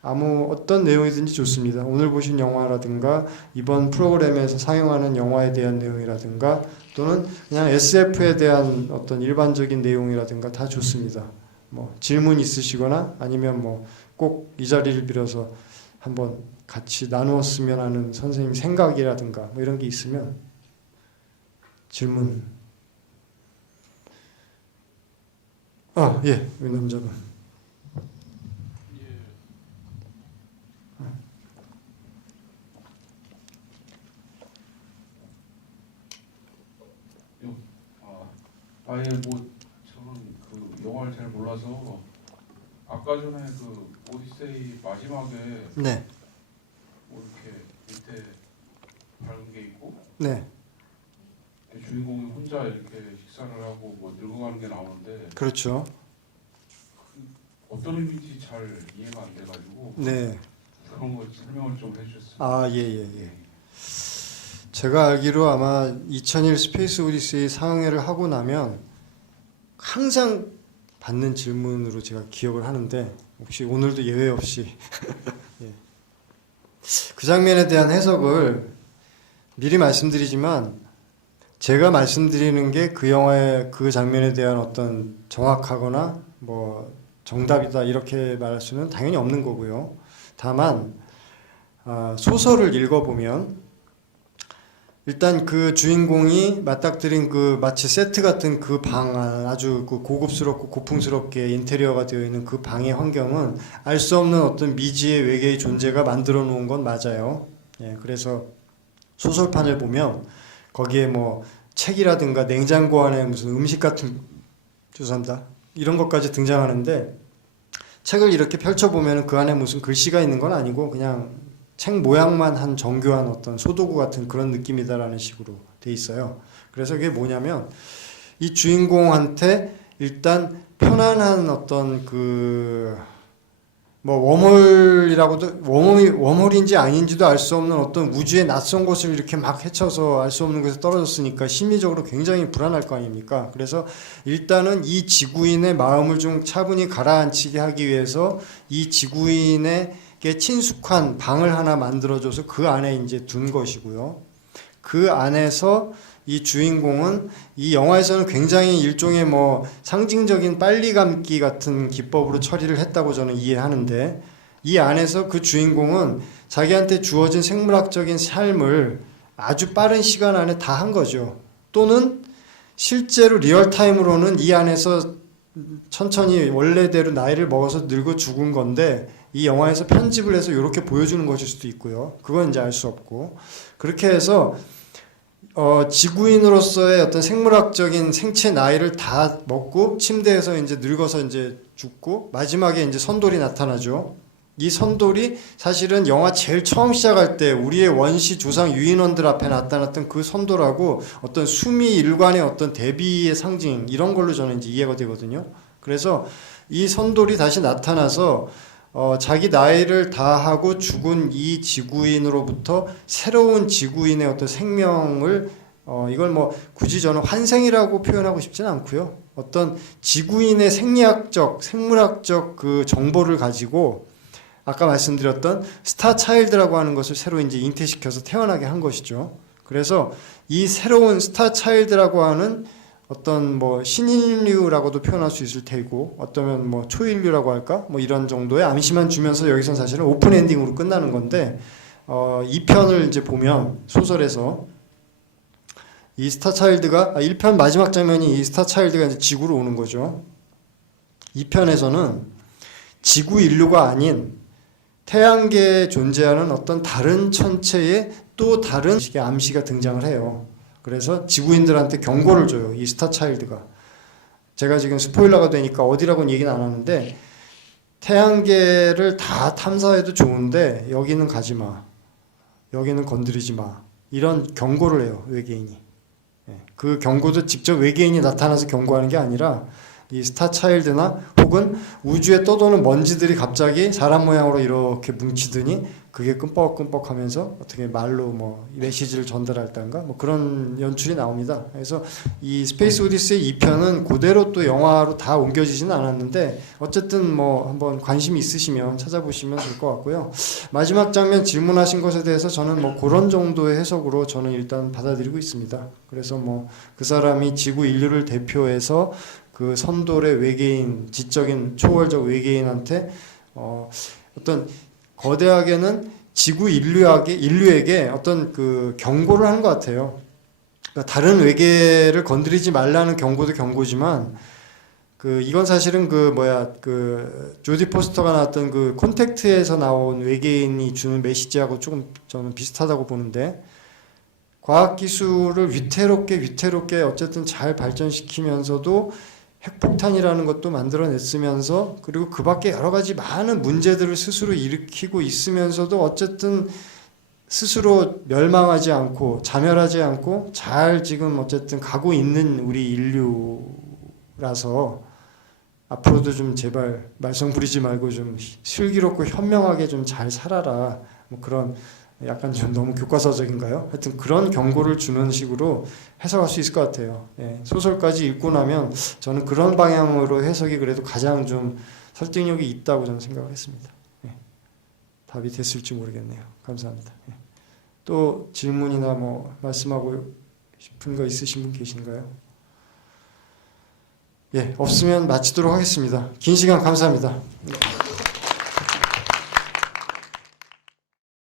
아무 어떤 내용이든지 좋습니다. 오늘 보신 영화라든가 이번 프로그램에서 상영하는 영화에 대한 내용이라든가 또는 그냥 SF에 대한 어떤 일반적인 내용이라든가 다 좋습니다. 뭐 질문 있으시거나 아니면 뭐 꼭 이 자리를 빌어서 한번 같이 나누었으면 하는 선생님 생각이라든가 뭐 이런 게 있으면 질문. 예, 우리 남자분. 아예 뭐 저는 그 영화를 잘 몰라서 아까 전에 그 오디세이 마지막에 네. 뭐 이렇게 밑에 밝은 게 있고 네. 주인공이 혼자 이렇게 식사를 하고 뭐 늙어가는 게 나오는데 그렇죠. 어떤 의미인지 잘 이해가 안 돼가지고 네. 그런 거 설명을 좀 해주셨어요. 예. 제가 알기로 아마 2001 스페이스 오디세이 상영회를 하고 나면 항상 받는 질문으로 제가 기억을 하는데 혹시 오늘도 예외 없이 예. 그 장면에 대한 해석을 미리 말씀드리지만 제가 말씀드리는 게 그 영화의 그 장면에 대한 어떤 정확하거나 뭐 정답이다 이렇게 말할 수는 당연히 없는 거고요. 다만 소설을 읽어보면 일단 그 주인공이 맞닥뜨린 그 마치 세트 같은 그 방 아주 그 고급스럽고 고풍스럽게 인테리어가 되어 있는 그 방의 환경은 알 수 없는 어떤 미지의 외계의 존재가 만들어 놓은 건 맞아요. 예, 그래서 소설판을 보면 거기에 뭐 책이라든가 냉장고 안에 무슨 음식 같은 죄송합니다. 이런 것까지 등장하는데 책을 이렇게 펼쳐보면 그 안에 무슨 글씨가 있는 건 아니고 그냥 책 모양만 한 정교한 어떤 소도구 같은 그런 느낌이다라는 식으로 돼 있어요. 그래서 이게 뭐냐면 이 주인공한테 일단 편안한 어떤 그 뭐 웜홀이라고도 웜홀인지 아닌지도 알 수 없는 어떤 우주의 낯선 곳을 이렇게 막 헤쳐서 알 수 없는 곳에 떨어졌으니까 심리적으로 굉장히 불안할 거 아닙니까? 그래서 일단은 이 지구인의 마음을 좀 차분히 가라앉히게 하기 위해서 이 지구인에게 친숙한 방을 하나 만들어줘서 그 안에 이제 둔 것이고요. 그 안에서 이 주인공은 이 영화에서는 굉장히 일종의 뭐 상징적인 빨리 감기 같은 기법으로 처리를 했다고 저는 이해하는데 이 안에서 그 주인공은 자기한테 주어진 생물학적인 삶을 아주 빠른 시간 안에 다 한 거죠. 또는 실제로 리얼타임으로는 이 안에서 천천히 원래대로 나이를 먹어서 늙어 죽은 건데 이 영화에서 편집을 해서 이렇게 보여주는 것일 수도 있고요. 그건 이제 알 수 없고 그렇게 해서 지구인으로서의 어떤 생물학적인 생체 나이를 다 먹고 침대에서 이제 늙어서 이제 죽고 마지막에 이제 선돌이 나타나죠. 이 선돌이 사실은 영화 제일 처음 시작할 때 우리의 원시 조상 유인원들 앞에 나타났던 그 선돌하고 어떤 수미 일관의 어떤 대비의 상징 이런 걸로 저는 이제 이해가 되거든요. 그래서 이 선돌이 다시 나타나서 자기 나이를 다하고 죽은 이 지구인으로부터 새로운 지구인의 어떤 생명을 이걸 뭐 굳이 저는 환생이라고 표현하고 싶지는 않고요. 어떤 지구인의 생리학적, 생물학적 그 정보를 가지고 아까 말씀드렸던 스타 차일드라고 하는 것을 새로 이제 잉태시켜서 태어나게 한 것이죠. 그래서 이 새로운 스타 차일드라고 하는 어떤 뭐 신인류라고도 표현할 수 있을 테고 어쩌면 뭐 초인류라고 할까 뭐 이런 정도의 암시만 주면서 여기선 사실은 오픈 엔딩으로 끝나는 건데 2편을 이제 보면 소설에서 이 스타 차일드가 1편 마지막 장면이 이 스타 차일드가 이제 지구로 오는 거죠. 2편에서는 지구 인류가 아닌 태양계에 존재하는 어떤 다른 천체의 또 다른 식의 암시가 등장을 해요. 그래서 지구인들한테 경고를 줘요. 이 스타 차일드가. 제가 지금 스포일러가 되니까 어디라고는 얘기는 안 하는데 태양계를 다 탐사해도 좋은데 여기는 가지 마. 여기는 건드리지 마. 이런 경고를 해요. 외계인이. 그 경고도 직접 외계인이 나타나서 경고하는 게 아니라 이 스타 차일드나 혹은 우주에 떠도는 먼지들이 갑자기 사람 모양으로 이렇게 뭉치더니 그게 끔뻑끔뻑하면서 어떻게 말로 뭐 메시지를 전달할던가 뭐 그런 연출이 나옵니다. 그래서 이 스페이스 오디세이 2편은 그대로 또 영화로 다 옮겨지지는 않았는데 어쨌든 뭐 한번 관심이 있으시면 찾아보시면 될 것 같고요. 마지막 장면 질문하신 것에 대해서 저는 뭐 그런 정도의 해석으로 저는 일단 받아들이고 있습니다. 그래서 뭐 그 사람이 지구 인류를 대표해서 그 선돌의 외계인, 지적인 초월적 외계인한테 어떤 거대하게는 지구 인류에게 어떤 그 경고를 하는 것 같아요. 그러니까 다른 외계를 건드리지 말라는 경고도 경고지만 이건 사실은 그 조디 포스터가 나왔던 그 콘택트에서 나온 외계인이 주는 메시지하고 조금 저는 비슷하다고 보는데 과학기술을 위태롭게 어쨌든 잘 발전시키면서도 핵폭탄이라는 것도 만들어냈으면서 그리고 그 밖에 여러 가지 많은 문제들을 스스로 일으키고 있으면서도 어쨌든 스스로 멸망하지 않고 자멸하지 않고 잘 지금 어쨌든 가고 있는 우리 인류라서 앞으로도 좀 제발 말썽 부리지 말고 좀 슬기롭고 현명하게 좀 잘 살아라. 뭐 그런 약간 좀 너무 교과서적인가요? 하여튼 그런 경고를 주는 식으로 해석할 수 있을 것 같아요. 예, 소설까지 읽고 나면 저는 그런 방향으로 해석이 그래도 가장 좀 설득력이 있다고 저는 생각을 했습니다. 예, 답이 됐을지 모르겠네요. 감사합니다. 예. 또 질문이나 뭐 말씀하고 싶은 거 있으신 분 계신가요? 예, 없으면 마치도록 하겠습니다. 긴 시간 감사합니다.